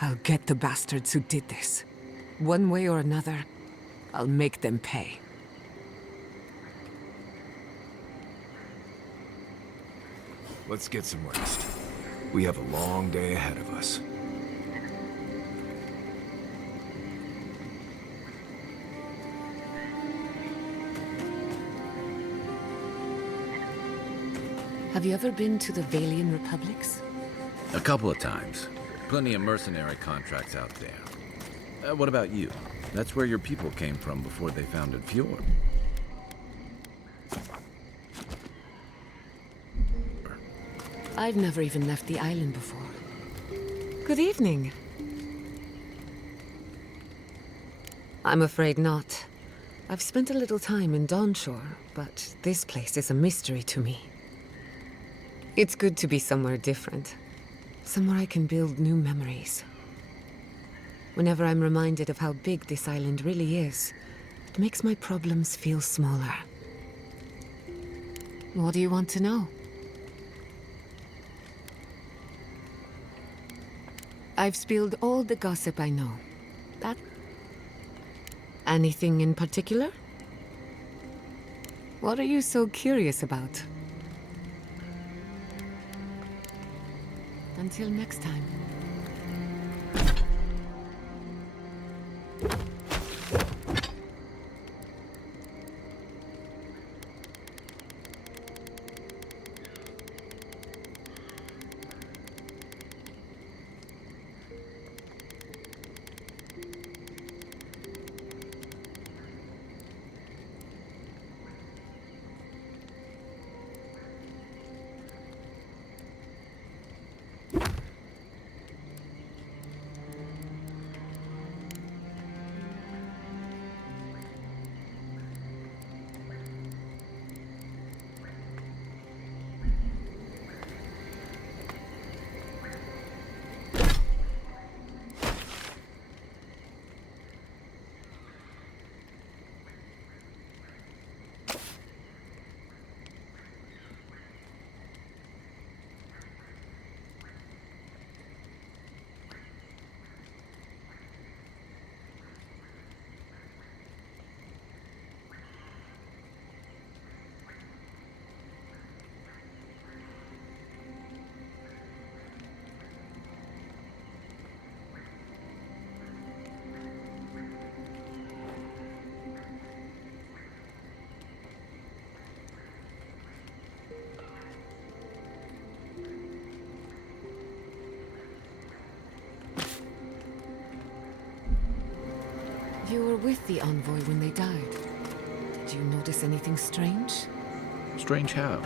I'll get the bastards who did this. One way or another, I'll make them pay. Let's get some rest. We have a long day ahead of us. Have you ever been to the Valian Republics? A couple of times. Plenty of mercenary contracts out there. What about you? That's where your people came from before they founded Fjord. I've never even left the island before. Good evening. I'm afraid not. I've spent a little time in Dawnshore, but this place is a mystery to me. It's good to be somewhere different. Somewhere I can build new memories. Whenever I'm reminded of how big this island really is, it makes my problems feel smaller. What do you want to know? I've spilled all the gossip I know. That... Anything in particular? What are you so curious about? Until next time. You were with the envoy when they died. Did you notice anything strange? Strange how?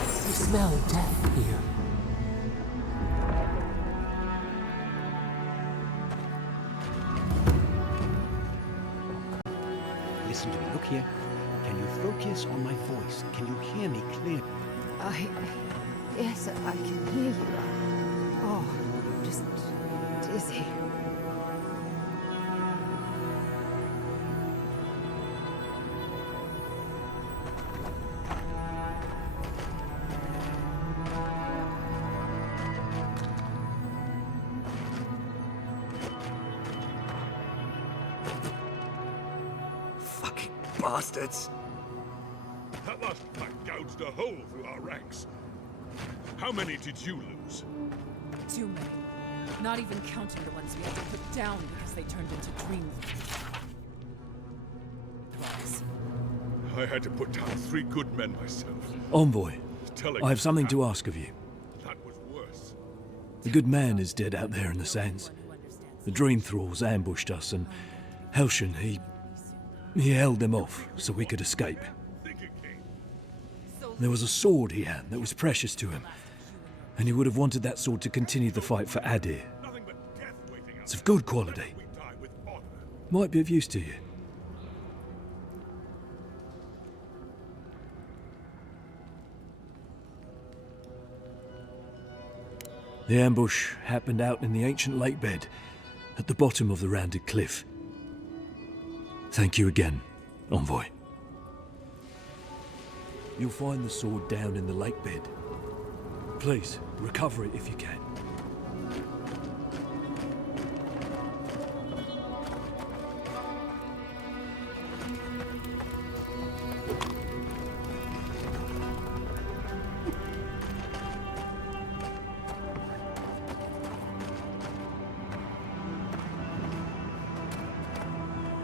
I smell death here. Listen to me. Look here. Can you focus on my voice? Can you hear me clearly? Yes, I can hear you. Oh, I'm just dizzy. Fucking bastards! That last fight gouged a hole through our ranks. How many did you lose? Too many. Not even counting the ones we had to put down because they turned into dream. I had to put down 3 good men myself. Envoy, Telling I have you something that- to ask of you. That was worse. The good man is dead out there in the sands. The dream thralls ambushed us, and Helshin, he held them off so we could escape. There was a sword he had that was precious to him, and he would have wanted that sword to continue the fight for Adir. It's of good quality. Might be of use to you. The ambush happened out in the ancient lake bed, at the bottom of the rounded cliff. Thank you again, Envoy. You'll find the sword down in the lake bed. Please, recover it if you can.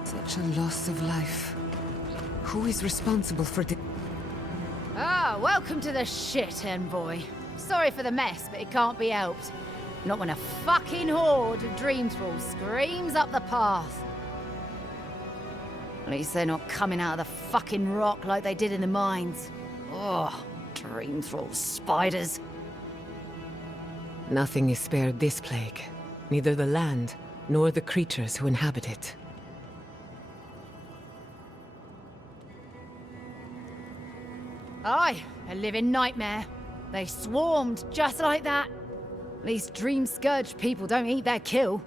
Such a loss of life. Who is responsible for the... Ah, welcome to the shit, envoy. Sorry for the mess, but it can't be helped. Not when a fucking horde of dream thralls screams up the path. At least they're not coming out of the fucking rock like they did in the mines. Oh, dream thrall spiders. Nothing is spared this plague. Neither the land, nor the creatures who inhabit it. Aye, a living nightmare. They swarmed just like that. These dream scourge people don't eat their kill.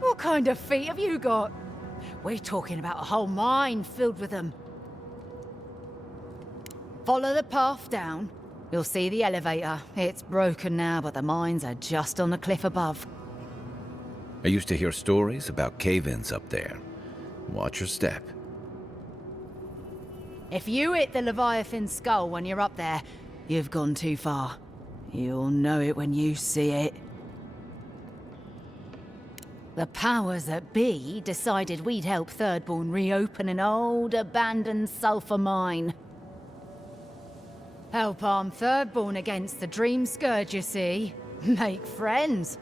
What kind of feet have you got? We're talking about a whole mine filled with them. Follow the path down. You'll see the elevator. It's broken now, but the mines are just on the cliff above. I used to hear stories about cave-ins up there. Watch your step. If you hit the Leviathan skull when you're up there, you've gone too far. You'll know it when you see it. The powers that be decided we'd help Thirdborn reopen an old, abandoned sulfur mine. Help arm Thirdborn against the Dream Scourge, you see. Make friends.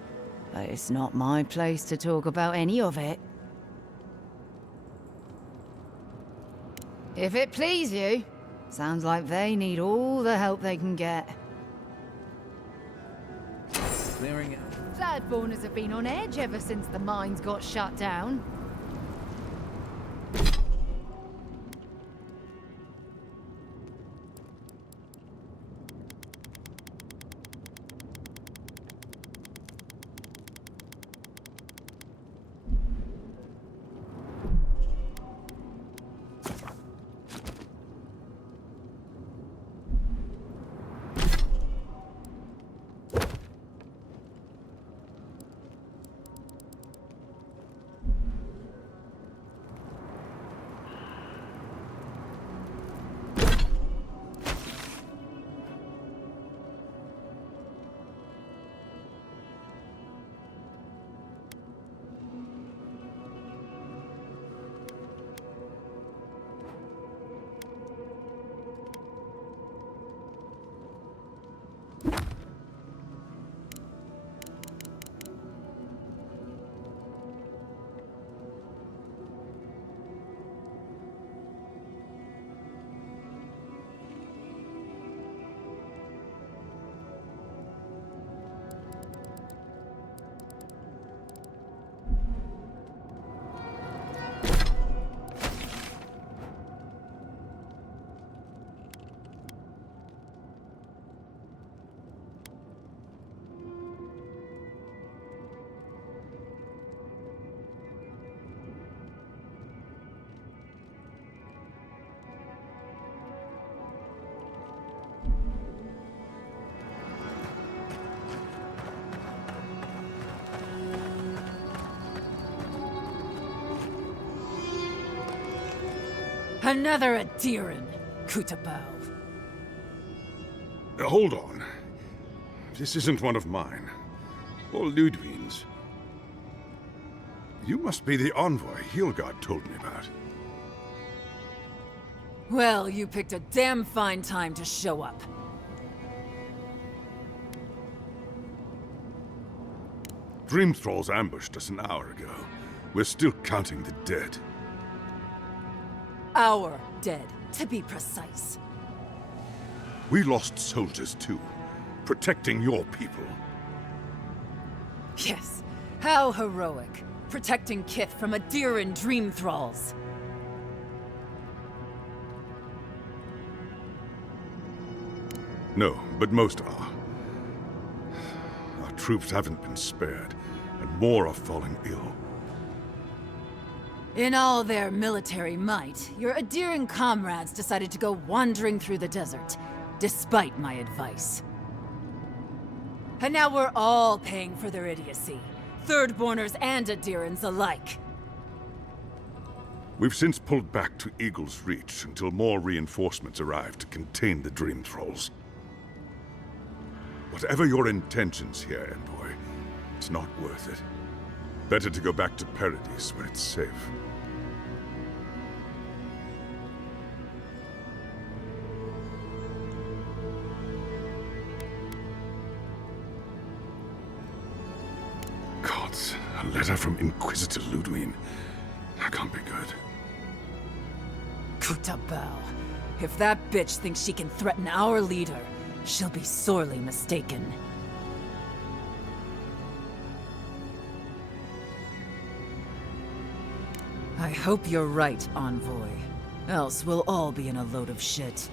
But it's not my place to talk about any of it. If it please you, sounds like they need all the help they can get. Clearing out. Thirdborners have been on edge ever since the mines got shut down. Another Adiran, Kutabao. Hold on. This isn't one of mine. Or Ludwig's. You must be the envoy Hilgard told me about. Well, you picked a damn fine time to show up. Dream Thralls ambushed us an hour ago. We're still counting the dead. Our dead, to be precise. We lost soldiers too, protecting your people. Yes, how heroic. Protecting Kith from Adiran dream thralls. No, but most are. Our troops haven't been spared, and more are falling ill. In all their military might, your Adiran comrades decided to go wandering through the desert, despite my advice. And now we're all paying for their idiocy. Thirdborners and Adirans alike. We've since pulled back to Eagle's Reach until more reinforcements arrive to contain the Dream Thralls. Whatever your intentions here, Envoy, it's not worth it. Better to go back to Paradise where it's safe. Gods, a letter from Inquisitor Ludwig. That can't be good. Kutabao. If that bitch thinks she can threaten our leader, She'll be sorely mistaken. I hope you're right, Envoy. Else we'll all be in a load of shit.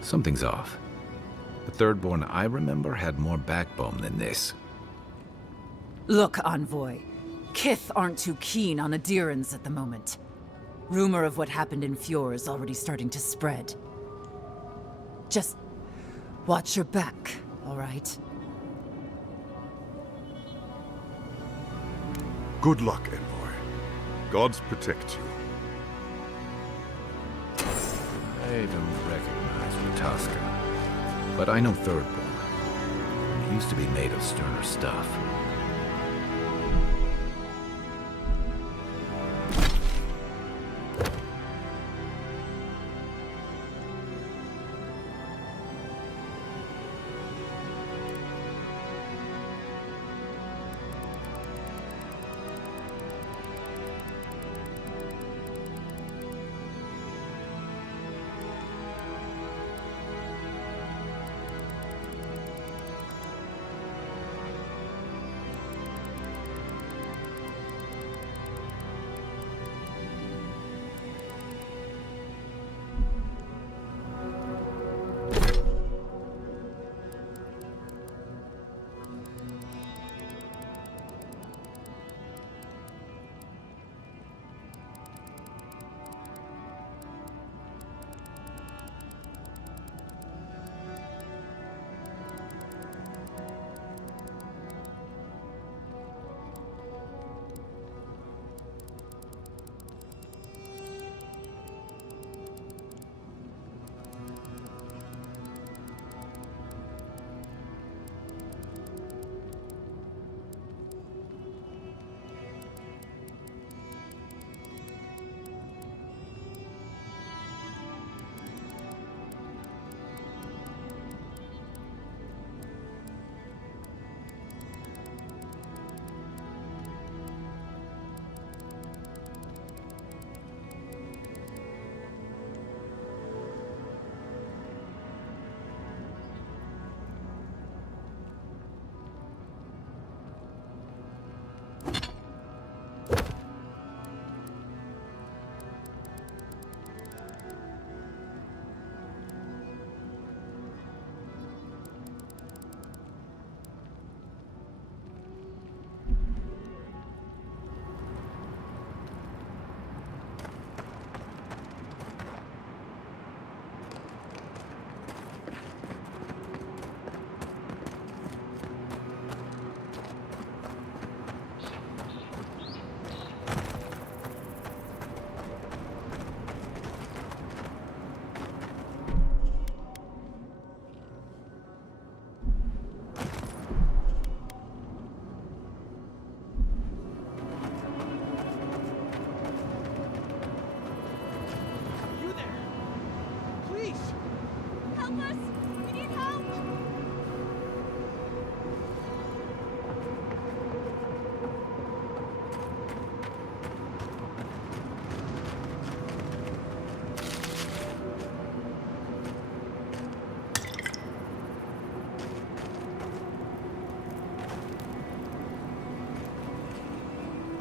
Something's off. The Thirdborn I remember had more backbone than this. Look, Envoy. Kith aren't too keen on Adirans at the moment. Rumor of what happened in Fjord is already starting to spread. Just watch your back, all right? Good luck, Envoy. Gods protect you. I don't recognize Rataska, but I know Thirdborn. He used to be made of sterner stuff.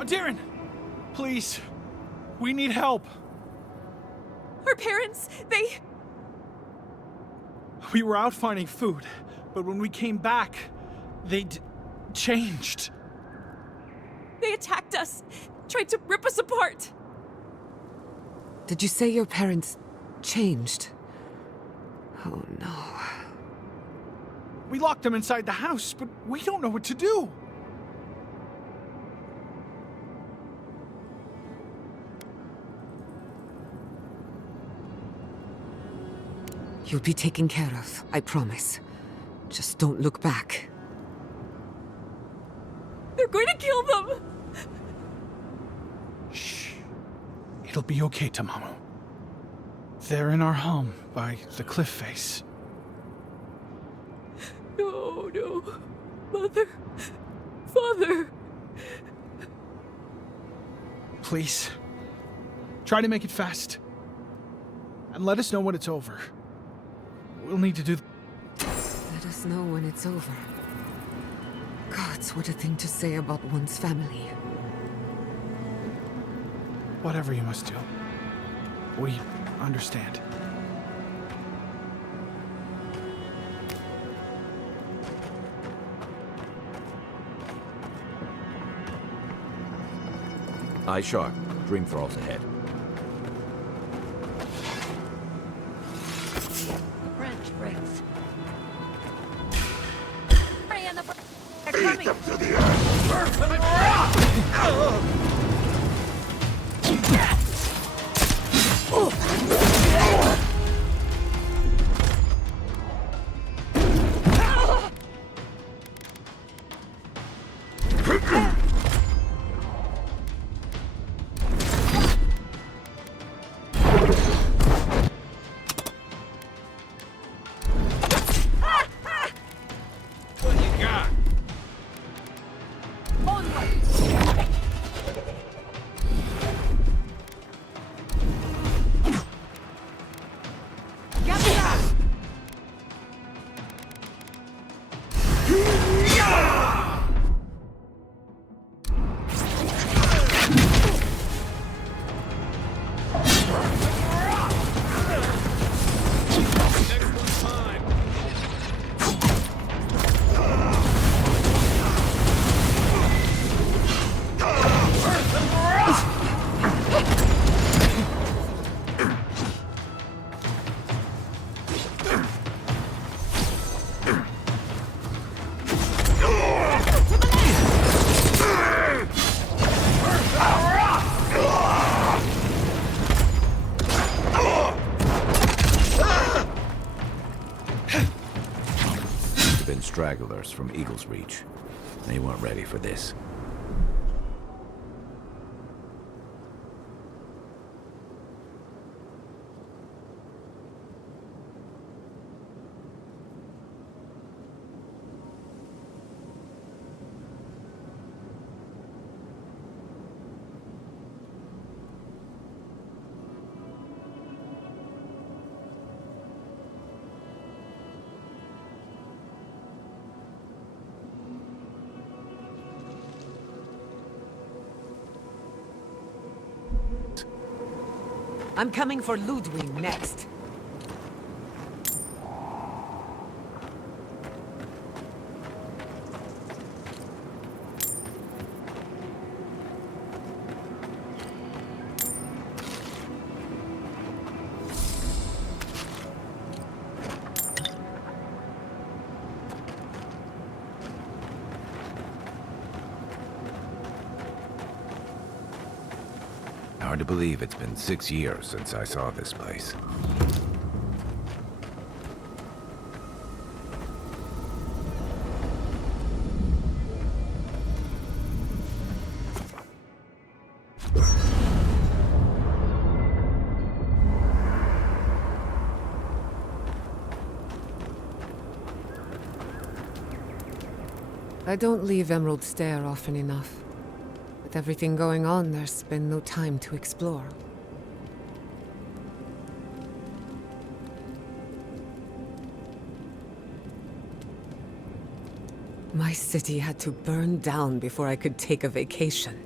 Darren! Please. We need help. Our parents, they... We were out finding food, but when we came back, they'd changed. They attacked us, tried to rip us apart. Did you say your parents changed? Oh no. We locked them inside the house, but we don't know what to do. You'll be taken care of, I promise. Just don't look back. They're going to kill them! Shh. It'll be okay, Tamamu. They're in our home, by the cliff face. No, no. Mother. Father. Please. Try to make it fast. And let us know when it's over. We'll need to do... us know when it's over. Gods, what a thing to say about one's family. Whatever you must do. We understand. Eye sharp. Dream thralls ahead. Branch breaks. Hurry in the they're coming! To the earth! What you got? Stragglers from Eagle's Reach. They weren't ready for this. I'm coming for Ludwig next. Hard to believe it's been 6 years since I saw this place. I don't leave Emerald Stair often enough. With everything going on, there's been no time to explore. My city had to burn down before I could take a vacation.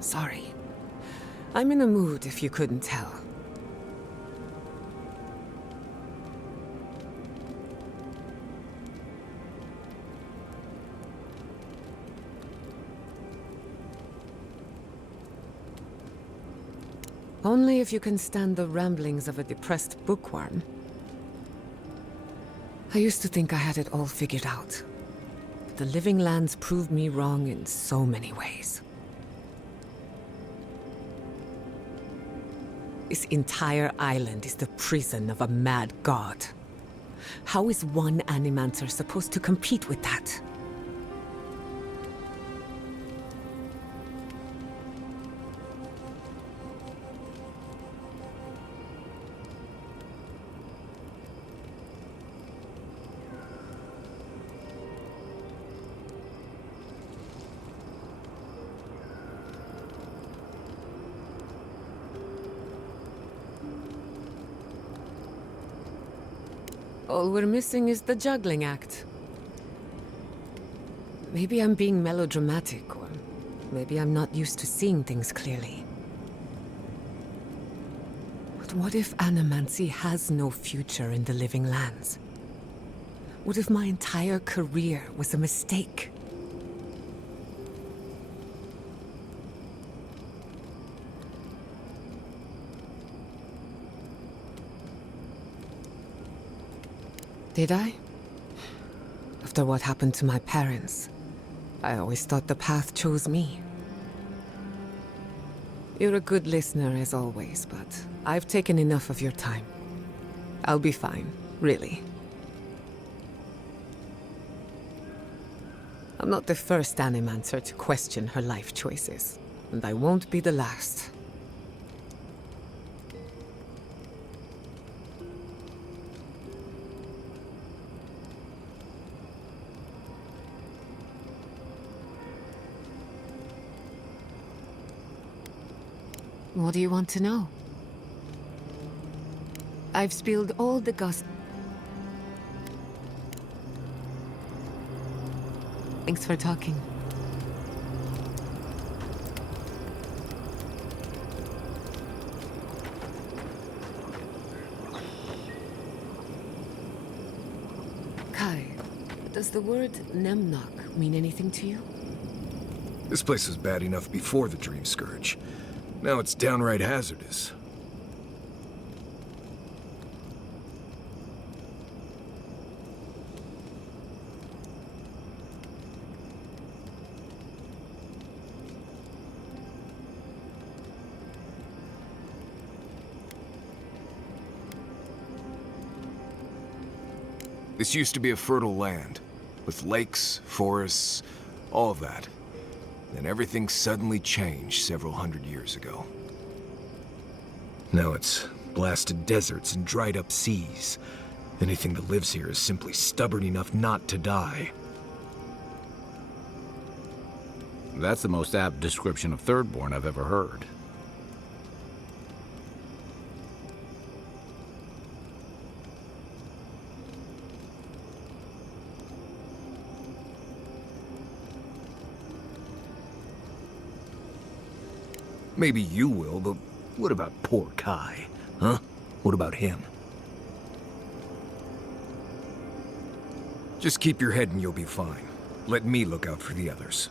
Sorry. I'm in a mood, if you couldn't tell. Only if you can stand the ramblings of a depressed bookworm. I used to think I had it all figured out. But the Living Lands proved me wrong in so many ways. This entire island is the prison of a mad god. How is one Animancer supposed to compete with that? All we're missing is the juggling act. Maybe I'm being melodramatic, or maybe I'm not used to seeing things clearly. But what if animancy has no future in the living lands? What if my entire career was a mistake? Did I? After what happened to my parents, I always thought the path chose me. You're a good listener as always, but I've taken enough of your time. I'll be fine, really. I'm not the first Animancer to question her life choices, and I won't be the last. What do you want to know? I've spilled all the gossip. Thanks for talking. Kai, does the word Nemnok mean anything to you? This place was bad enough before the Dream Scourge. Now it's downright hazardous. This used to be a fertile land, with lakes, forests, all of that. Then everything suddenly changed several hundred years ago. Now it's blasted deserts and dried up seas. Anything that lives here is simply stubborn enough not to die. That's the most apt description of Thirdborn I've ever heard. Maybe you will, but what about poor Kai? Huh? What about him? Just keep your head and you'll be fine. Let me look out for the others.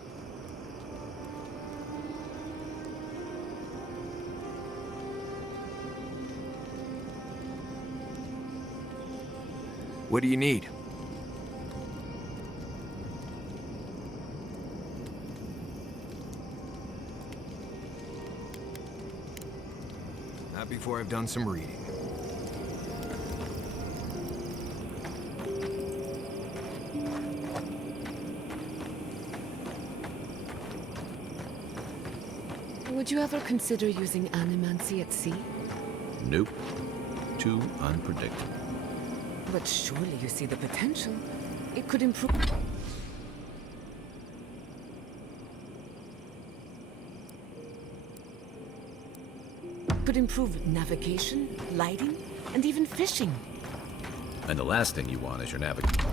What do you need? Not before I've done some reading. Would you ever consider using animancy at sea? Nope. Too unpredictable. But surely you see the potential. It could improve... Could improve navigation, lighting, and even fishing. And the last thing you want is your navigation.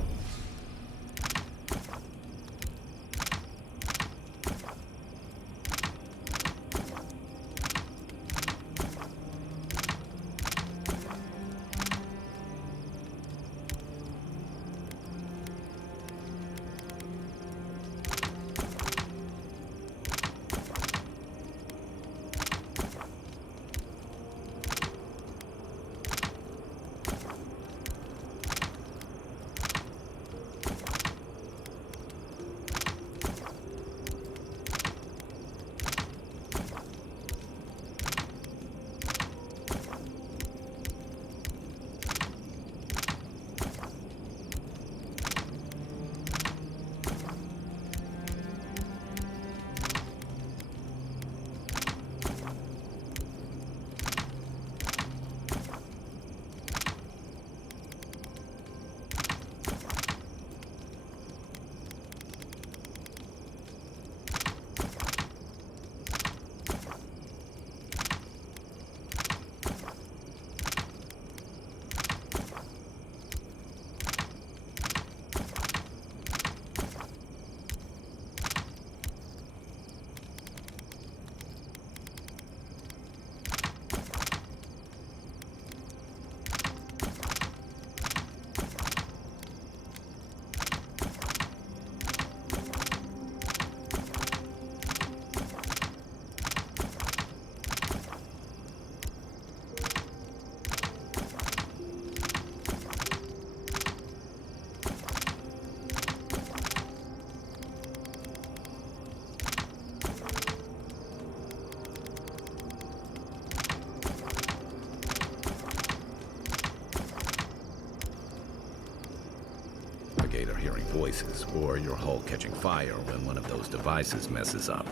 navigator hearing voices, or your hull catching fire when one of those devices messes up.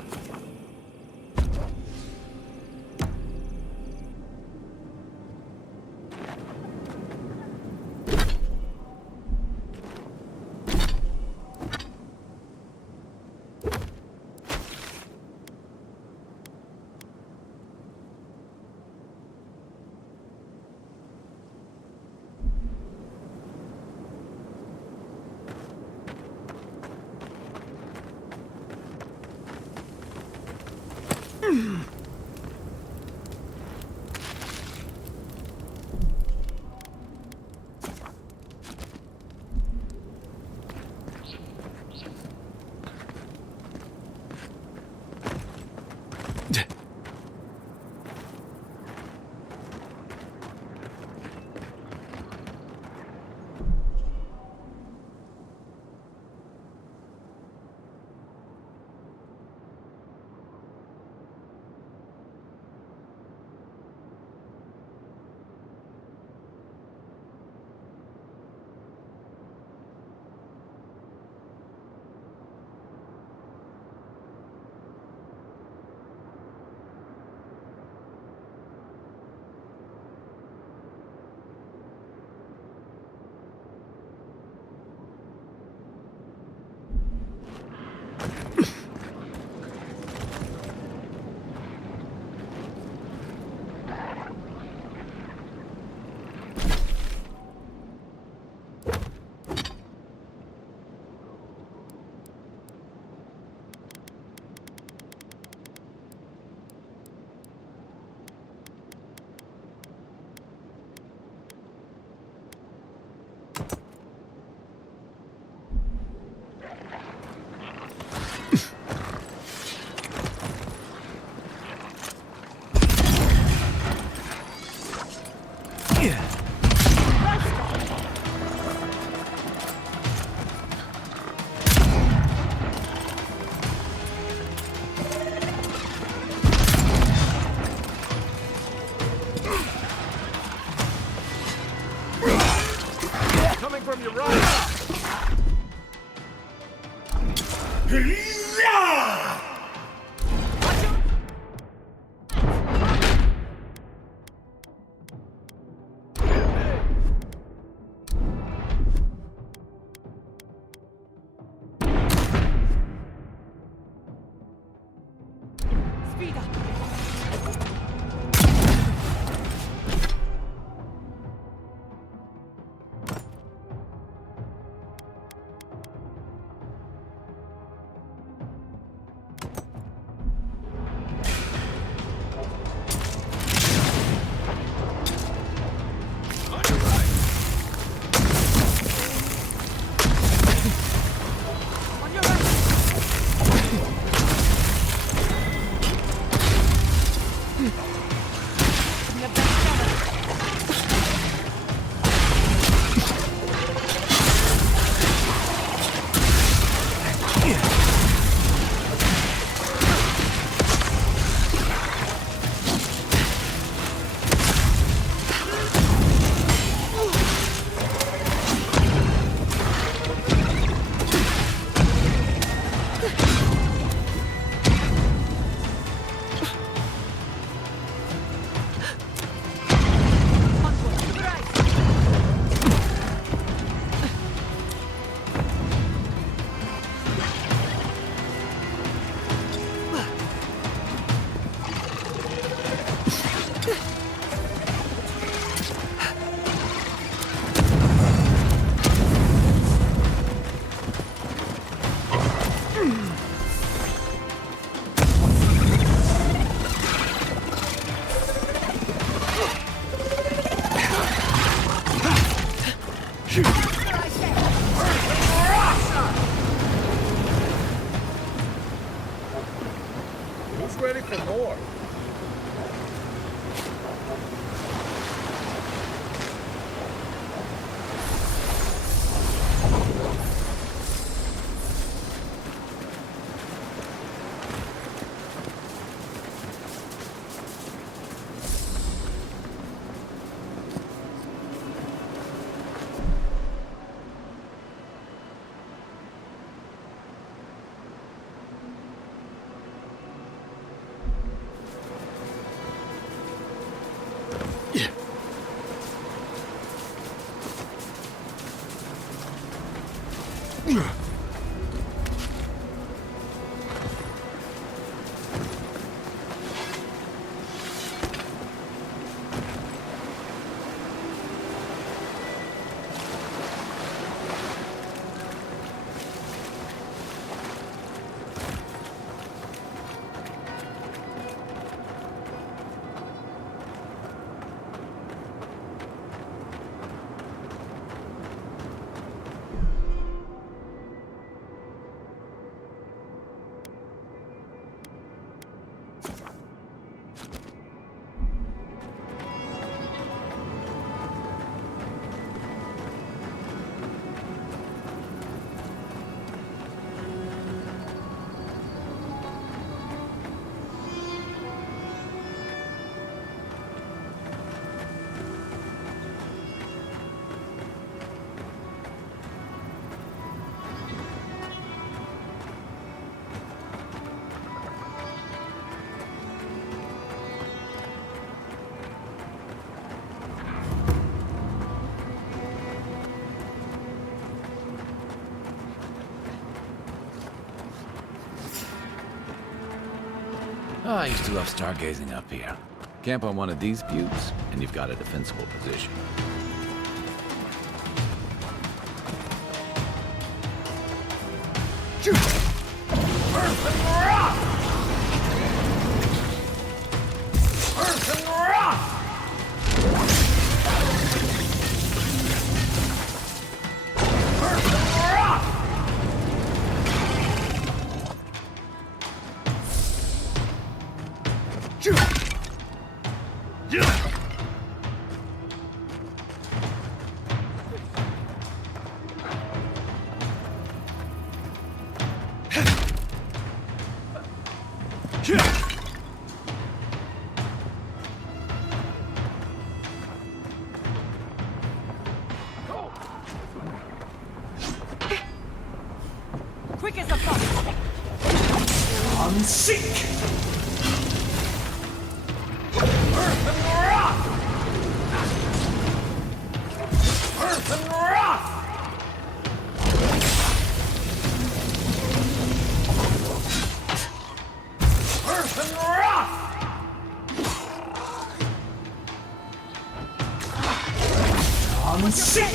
From your right! Oh, I used to love stargazing up here. Camp on one of these buttes, and you've got a defensible position. Quick as a fox! I'm sick! Earth and rock! Earth and rock! Earth and rock! I'm sick!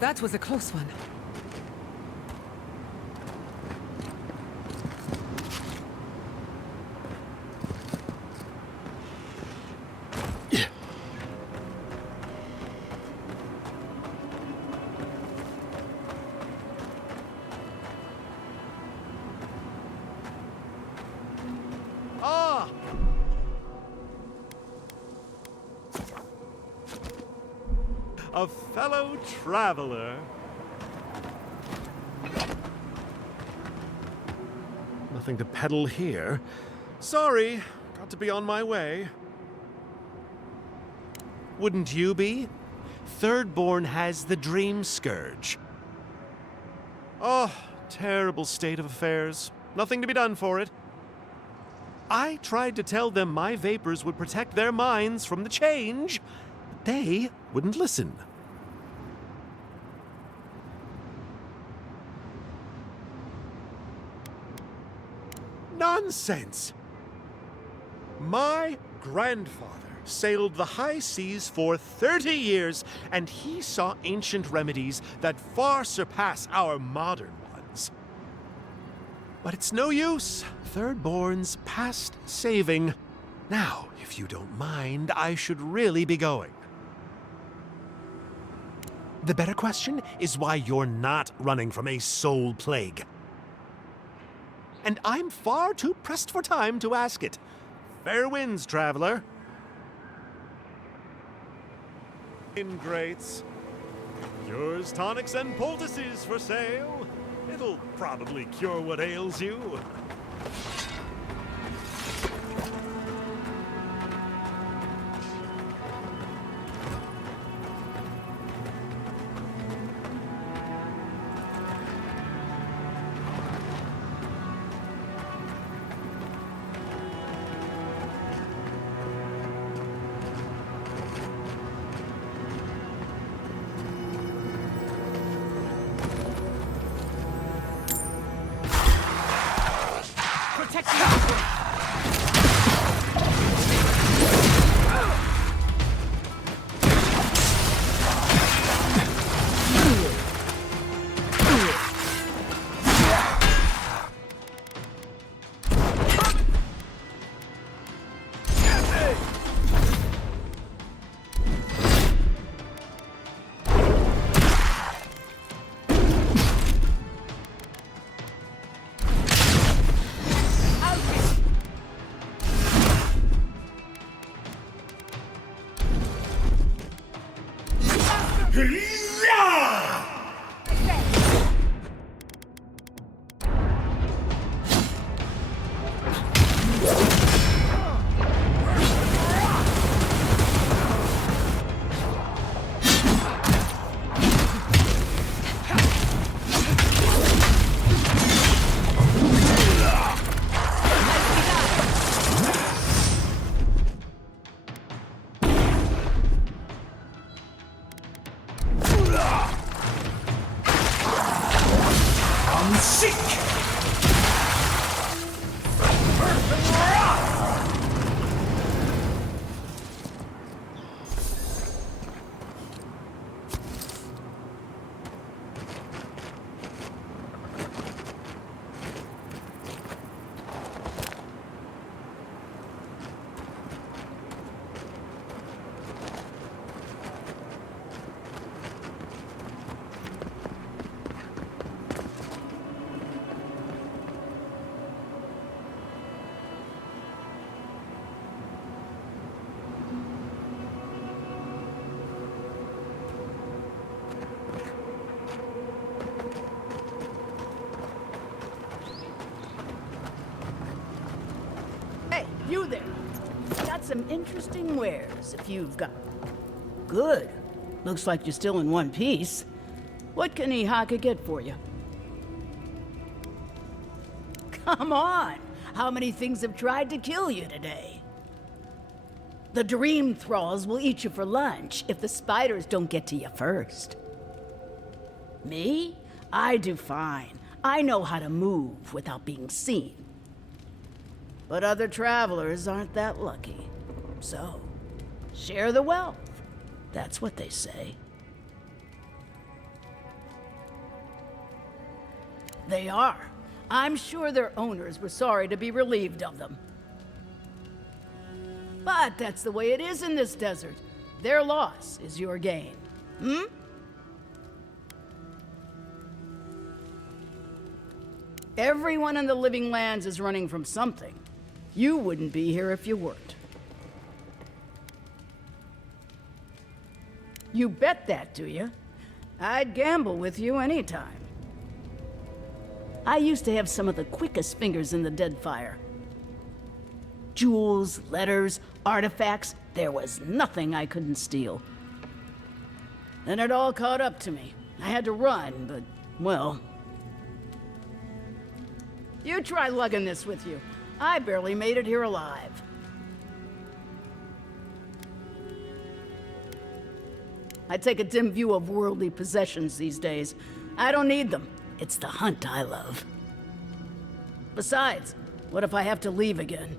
That was a close one. a fellow traveler. Nothing to peddle here. Sorry, got to be on my way. Wouldn't you be? Thirdborn has the Dream Scourge. Oh, terrible state of affairs. Nothing to be done for it. I tried to tell them my vapors would protect their minds from the change, but they wouldn't listen. Nonsense! My grandfather sailed the high seas for 30 years, and he saw ancient remedies that far surpass our modern ones. But it's no use. Thirdborn's past saving. Now, if you don't mind, I should really be going. The better question is why you're not running from a soul plague. And I'm far too pressed for time to ask it. Fair winds, traveler. Ingrates. Cures, tonics, and poultices for sale. It'll probably cure what ails you. You there. Got some interesting wares, if you've got... Good. Looks like you're still in one piece. What can Ihaka get for you? Come on! How many things have tried to kill you today? The Dream Thralls will eat you for lunch if the spiders don't get to you first. Me? I do fine. I know how to move without being seen. But other travelers aren't that lucky. So, share the wealth. That's what they say. They are. I'm sure their owners were sorry to be relieved of them. But that's the way it is in this desert. Their loss is your gain. Hmm? Everyone in the Living Lands is running from something. You wouldn't be here if you weren't. You bet that, do you? I'd gamble with you anytime. I used to have some of the quickest fingers in the Deadfire. Jewels, letters, artifacts, there was nothing I couldn't steal. Then it all caught up to me. I had to run, but, well... You try lugging this with you. I barely made it here alive. I take a dim view of worldly possessions these days. I don't need them. It's the hunt I love. Besides, what if I have to leave again?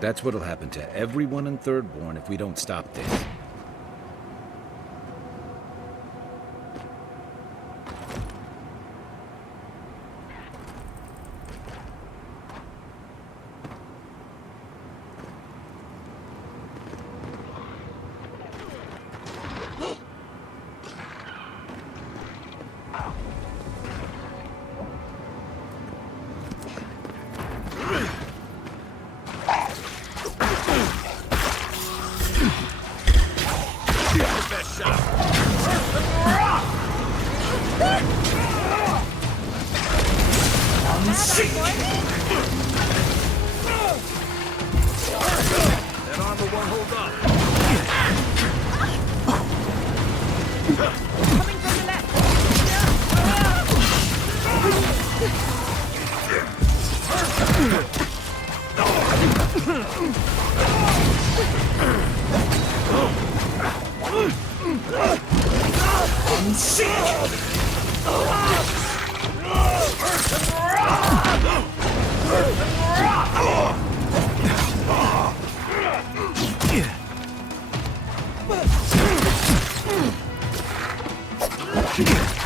That's what'll happen to everyone in Thirdborn if we don't stop this. That armor won't hold up. Coming from the left.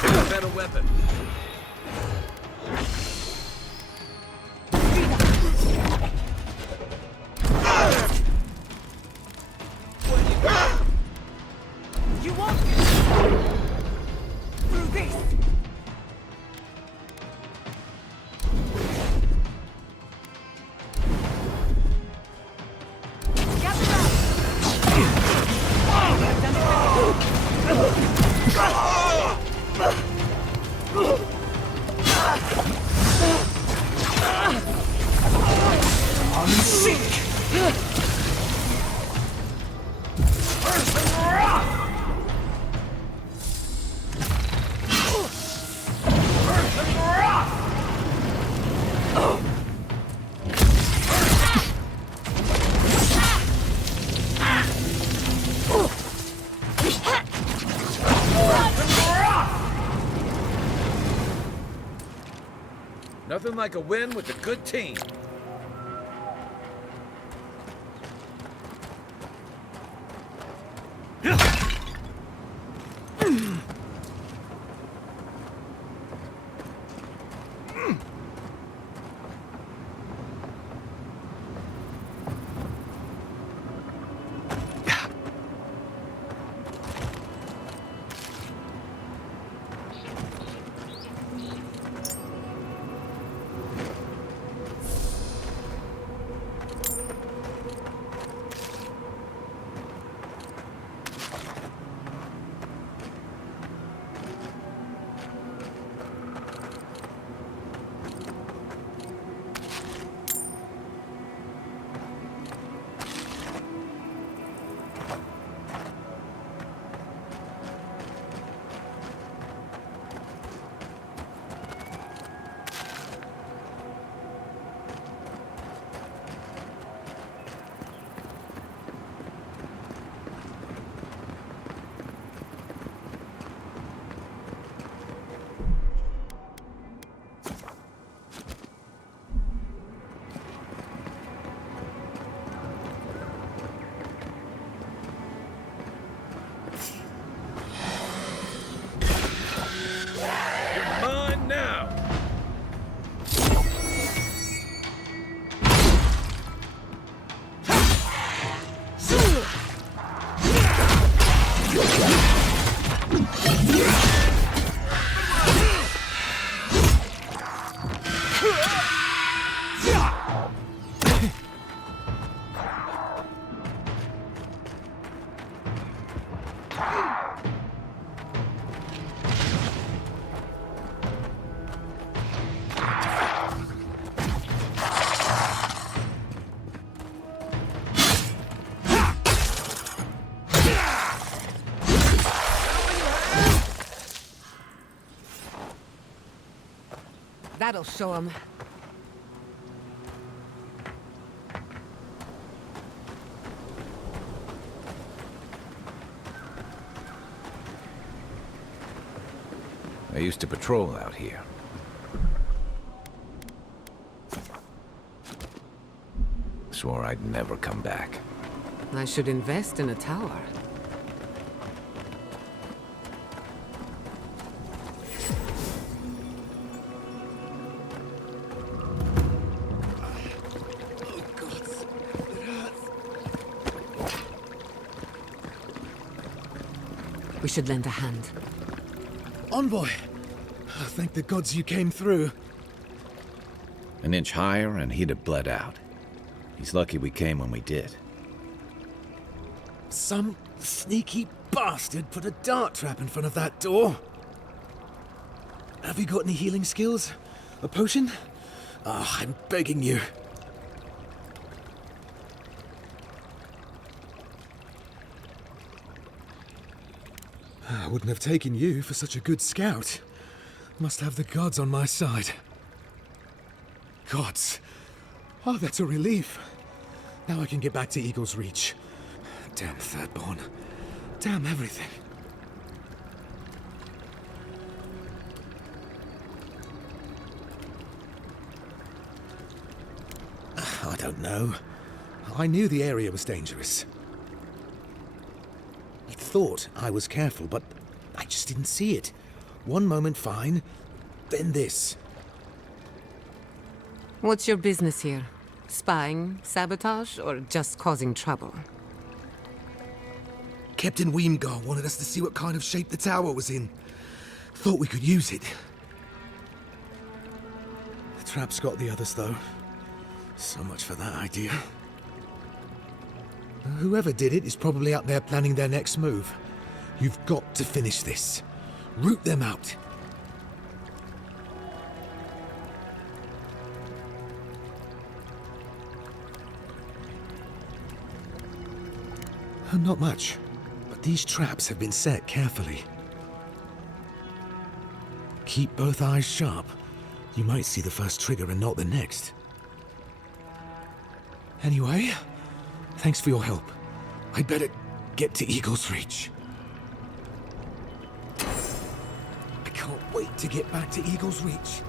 A better weapon. You won't. Through this. Nothing like a win with a good team. That'll show him. I used to patrol out here. swore I'd never come back. I should invest in a tower. We should lend a hand. Envoy! Thank the gods you came through. An inch higher and he'd have bled out. He's lucky we came when we did. Some sneaky bastard put a dart trap in front of that door. Have you got any healing skills? A potion? Ah, I'm begging you. I wouldn't have taken you for such a good scout. Must have the gods on my side. Gods. Oh, that's a relief. Now I can get back to Eagle's Reach. Damn Thirdborn. Damn everything. I don't know. I knew the area was dangerous. I thought I was careful, but I just didn't see it. One moment fine, then this. What's your business here? Spying, sabotage, or just causing trouble? Captain Weemgar wanted us to see what kind of shape the tower was in. Thought we could use it. The trap's got the others, though. So much for that idea. Whoever did it is probably out there planning their next move. You've got to finish this. Root them out. Not much, but these traps have been set carefully. Keep both eyes sharp. You might see the first trigger and not the next. Anyway, thanks for your help. I'd better get to Eagle's Reach. I can't wait to get back to Eagle's Reach.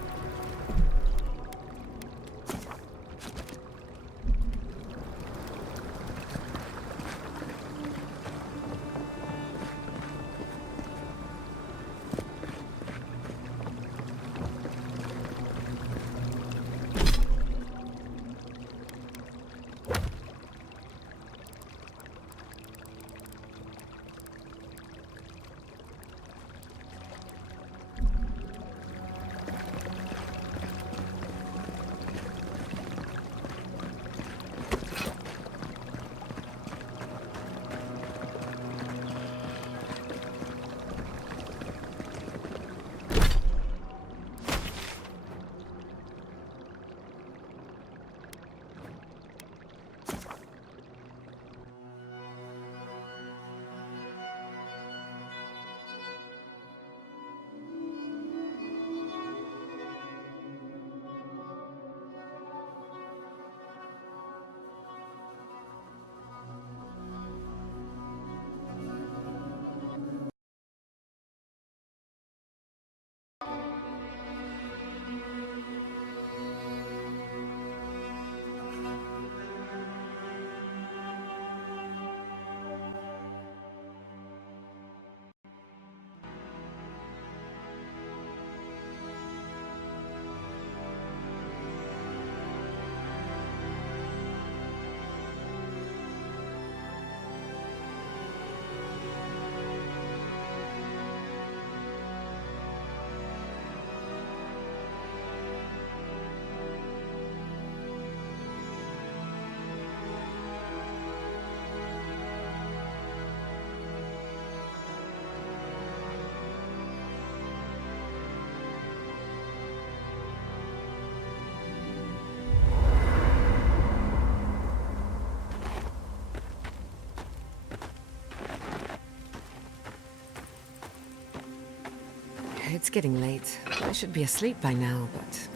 It's getting late. I should be asleep by now, but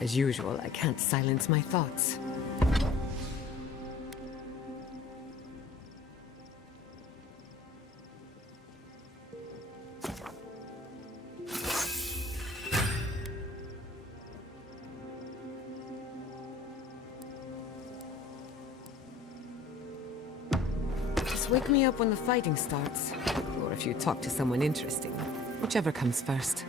as usual, I can't silence my thoughts. Wake me up when the fighting starts. Or if you talk to someone interesting. Whichever comes first.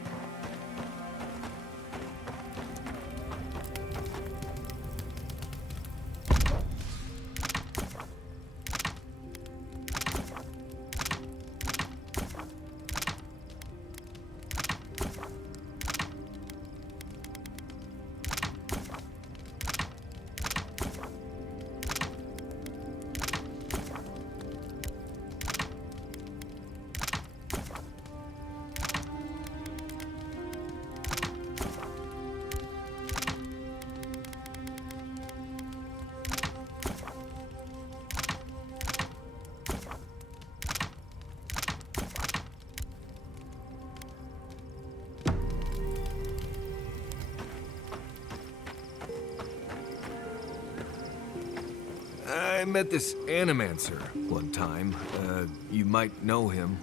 I met this animancer one time. You might know him.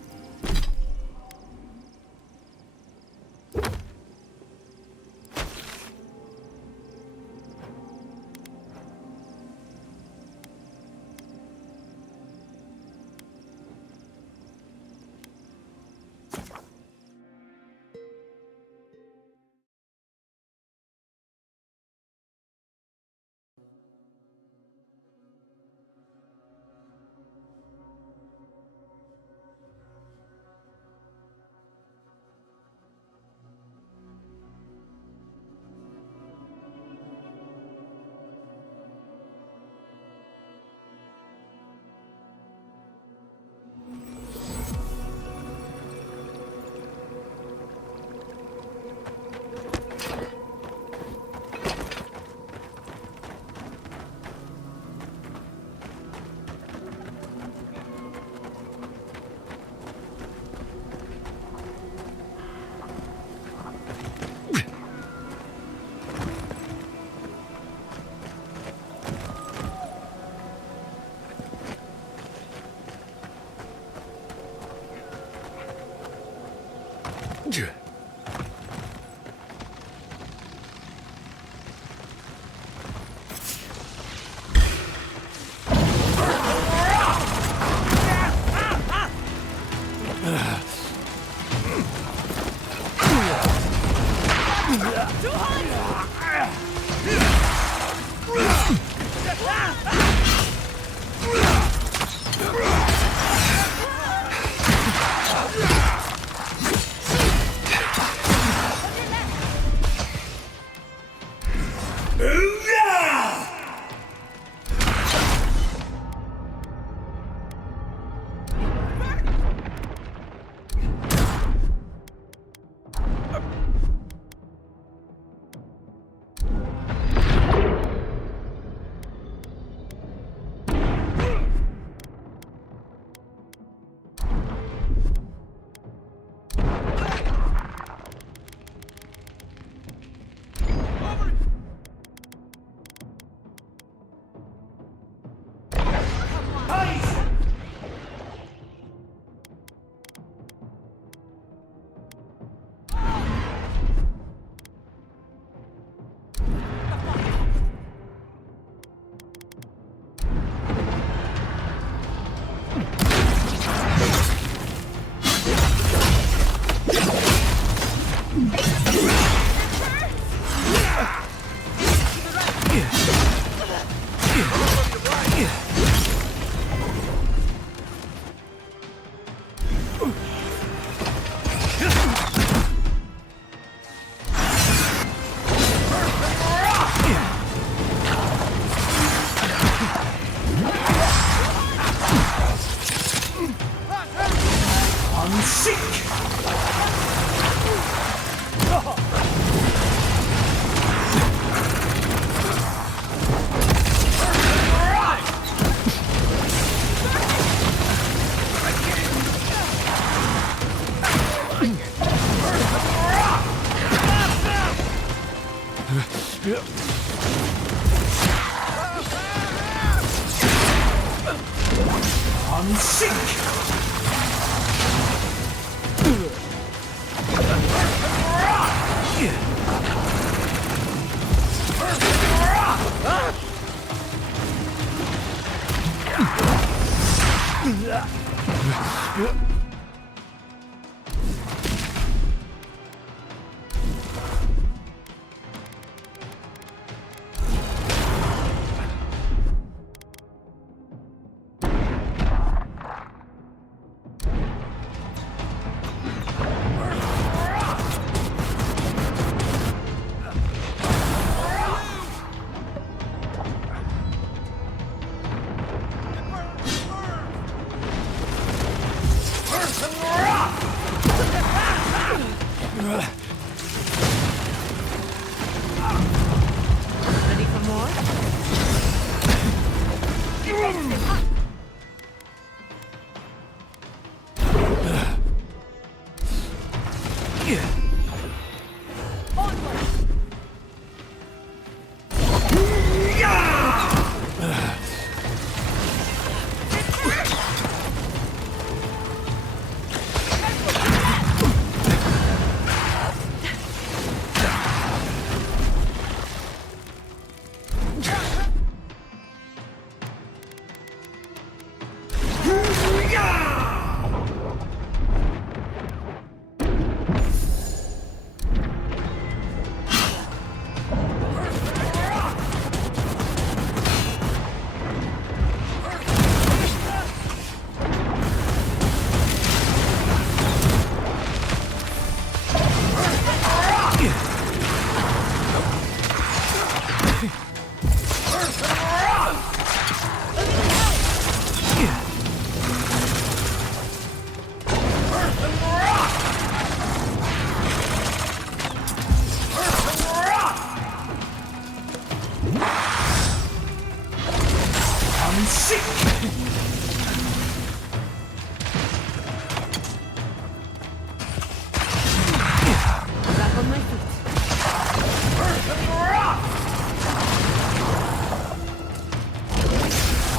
Back on my feet.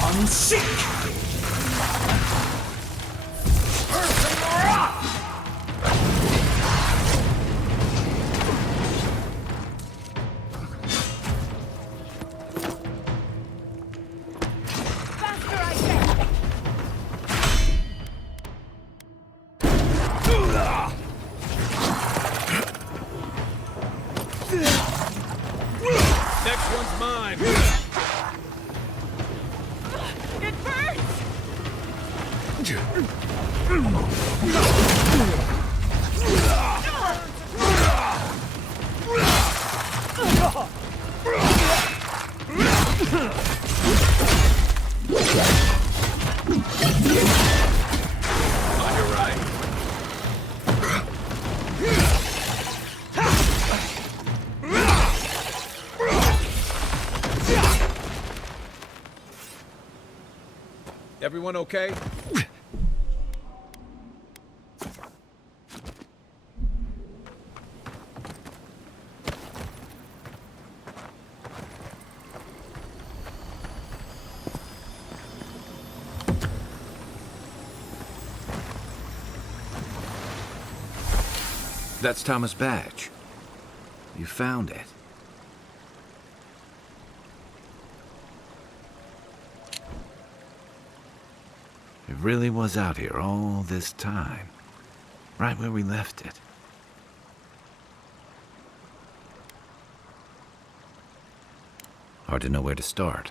I'm sick! Next one's mine. It burns! On your right. Everyone okay? That's Thomas' badge. You found it. It really was out here all this time. Right where we left it. Hard to know where to start.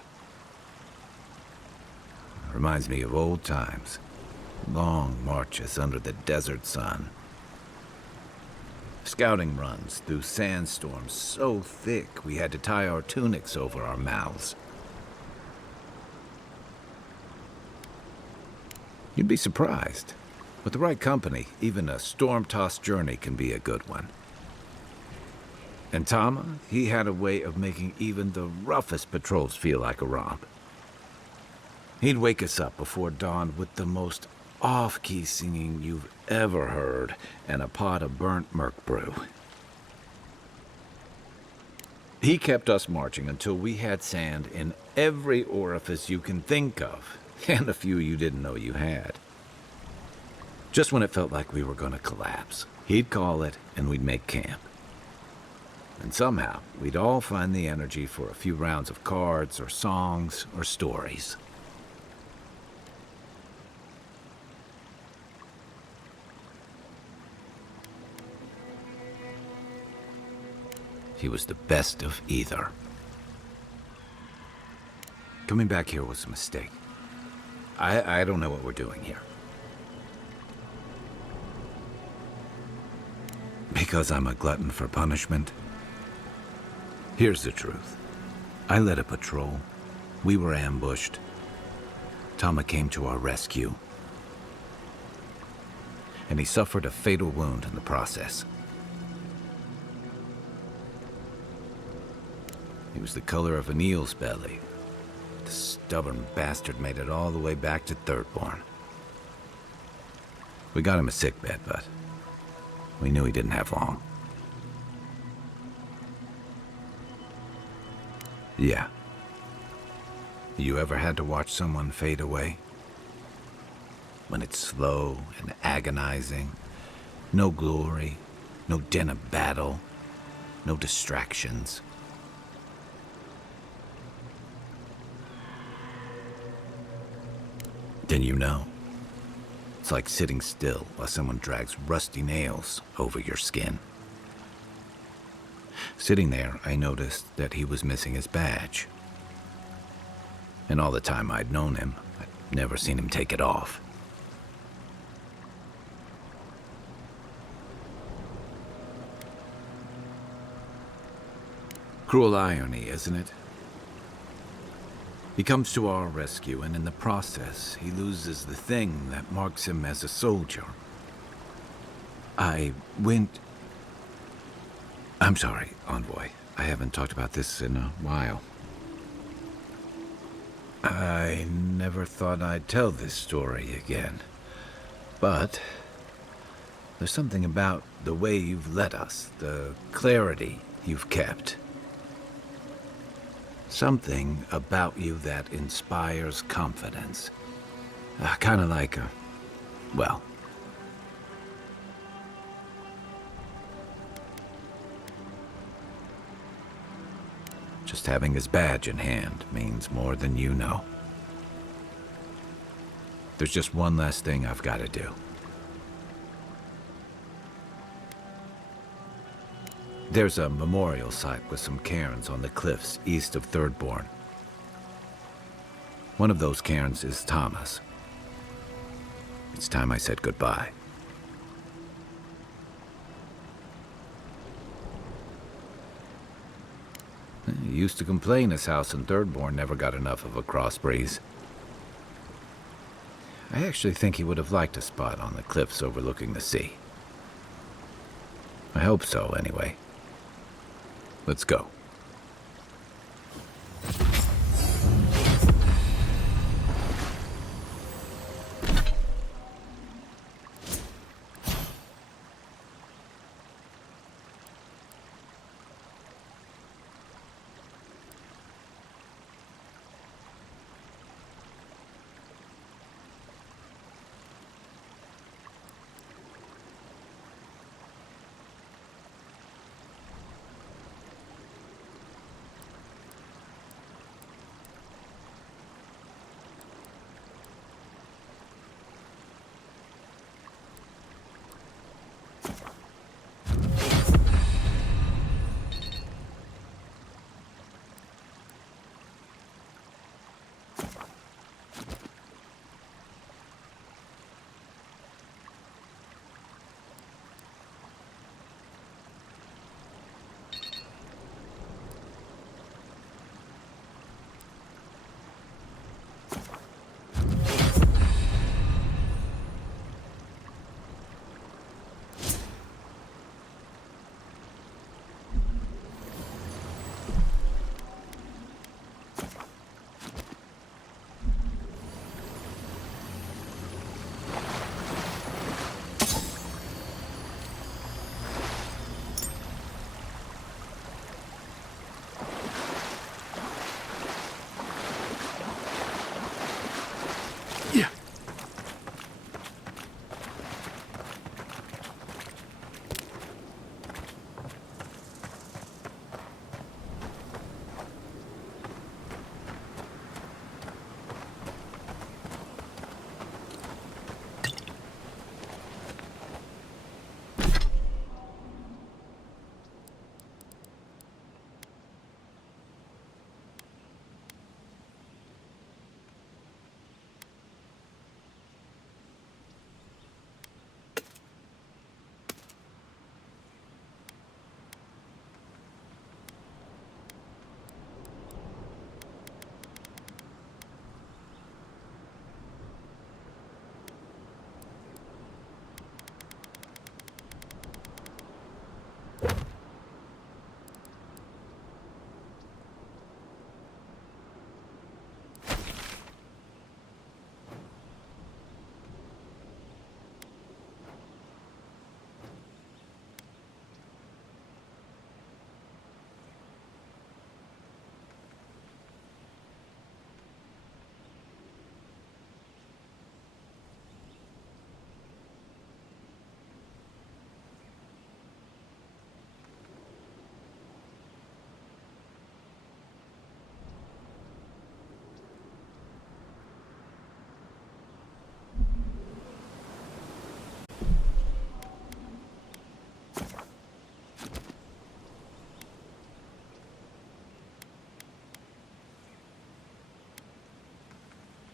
Reminds me of old times. Long marches under the desert sun. Scouting runs through sandstorms so thick we had to tie our tunics over our mouths. You'd be surprised. With the right company, even a storm-tossed journey can be a good one. And Tama, he had a way of making even the roughest patrols feel like a romp. He'd wake us up before dawn with the most off-key singing you've ever heard and a pot of burnt merc brew. He kept us marching until we had sand in every orifice you can think of, and a few you didn't know you had. Just when it felt like we were going to collapse, he'd call it and we'd make camp. And somehow, we'd all find the energy for a few rounds of cards or songs or stories. He was the best of either. Coming back here was a mistake. I don't know what we're doing here. Because I'm a glutton for punishment? Here's the truth. I led a patrol. We were ambushed. Tama came to our rescue. And he suffered a fatal wound in the process. He was the color of an eel's belly. The stubborn bastard made it all the way back to Thirdborn. We got him a sickbed, but We knew he didn't have long. Yeah. You ever had to watch someone fade away? When it's slow and agonizing, no glory, no din of battle, no distractions. Then you know. It's like sitting still while someone drags rusty nails over your skin. Sitting there, I noticed that he was missing his badge. And all the time I'd known him, I'd never seen him take it off. Cruel irony, isn't it? He comes to our rescue, and in the process, he loses the thing that marks him as a soldier. I'm sorry, Envoy. I haven't talked about this in a while. I never thought I'd tell this story again. But there's something about the way you've led us, the clarity you've kept. Something about you that inspires confidence. Kind of like well... Just having his badge in hand means more than you know. There's just one last thing I've got to do. There's a memorial site with some cairns on the cliffs east of Thirdborn. One of those cairns is Thomas. It's time I said goodbye. He used to complain his house in Thirdborn never got enough of a cross breeze. I actually think he would have liked a spot on the cliffs overlooking the sea. I hope so, anyway. Let's go.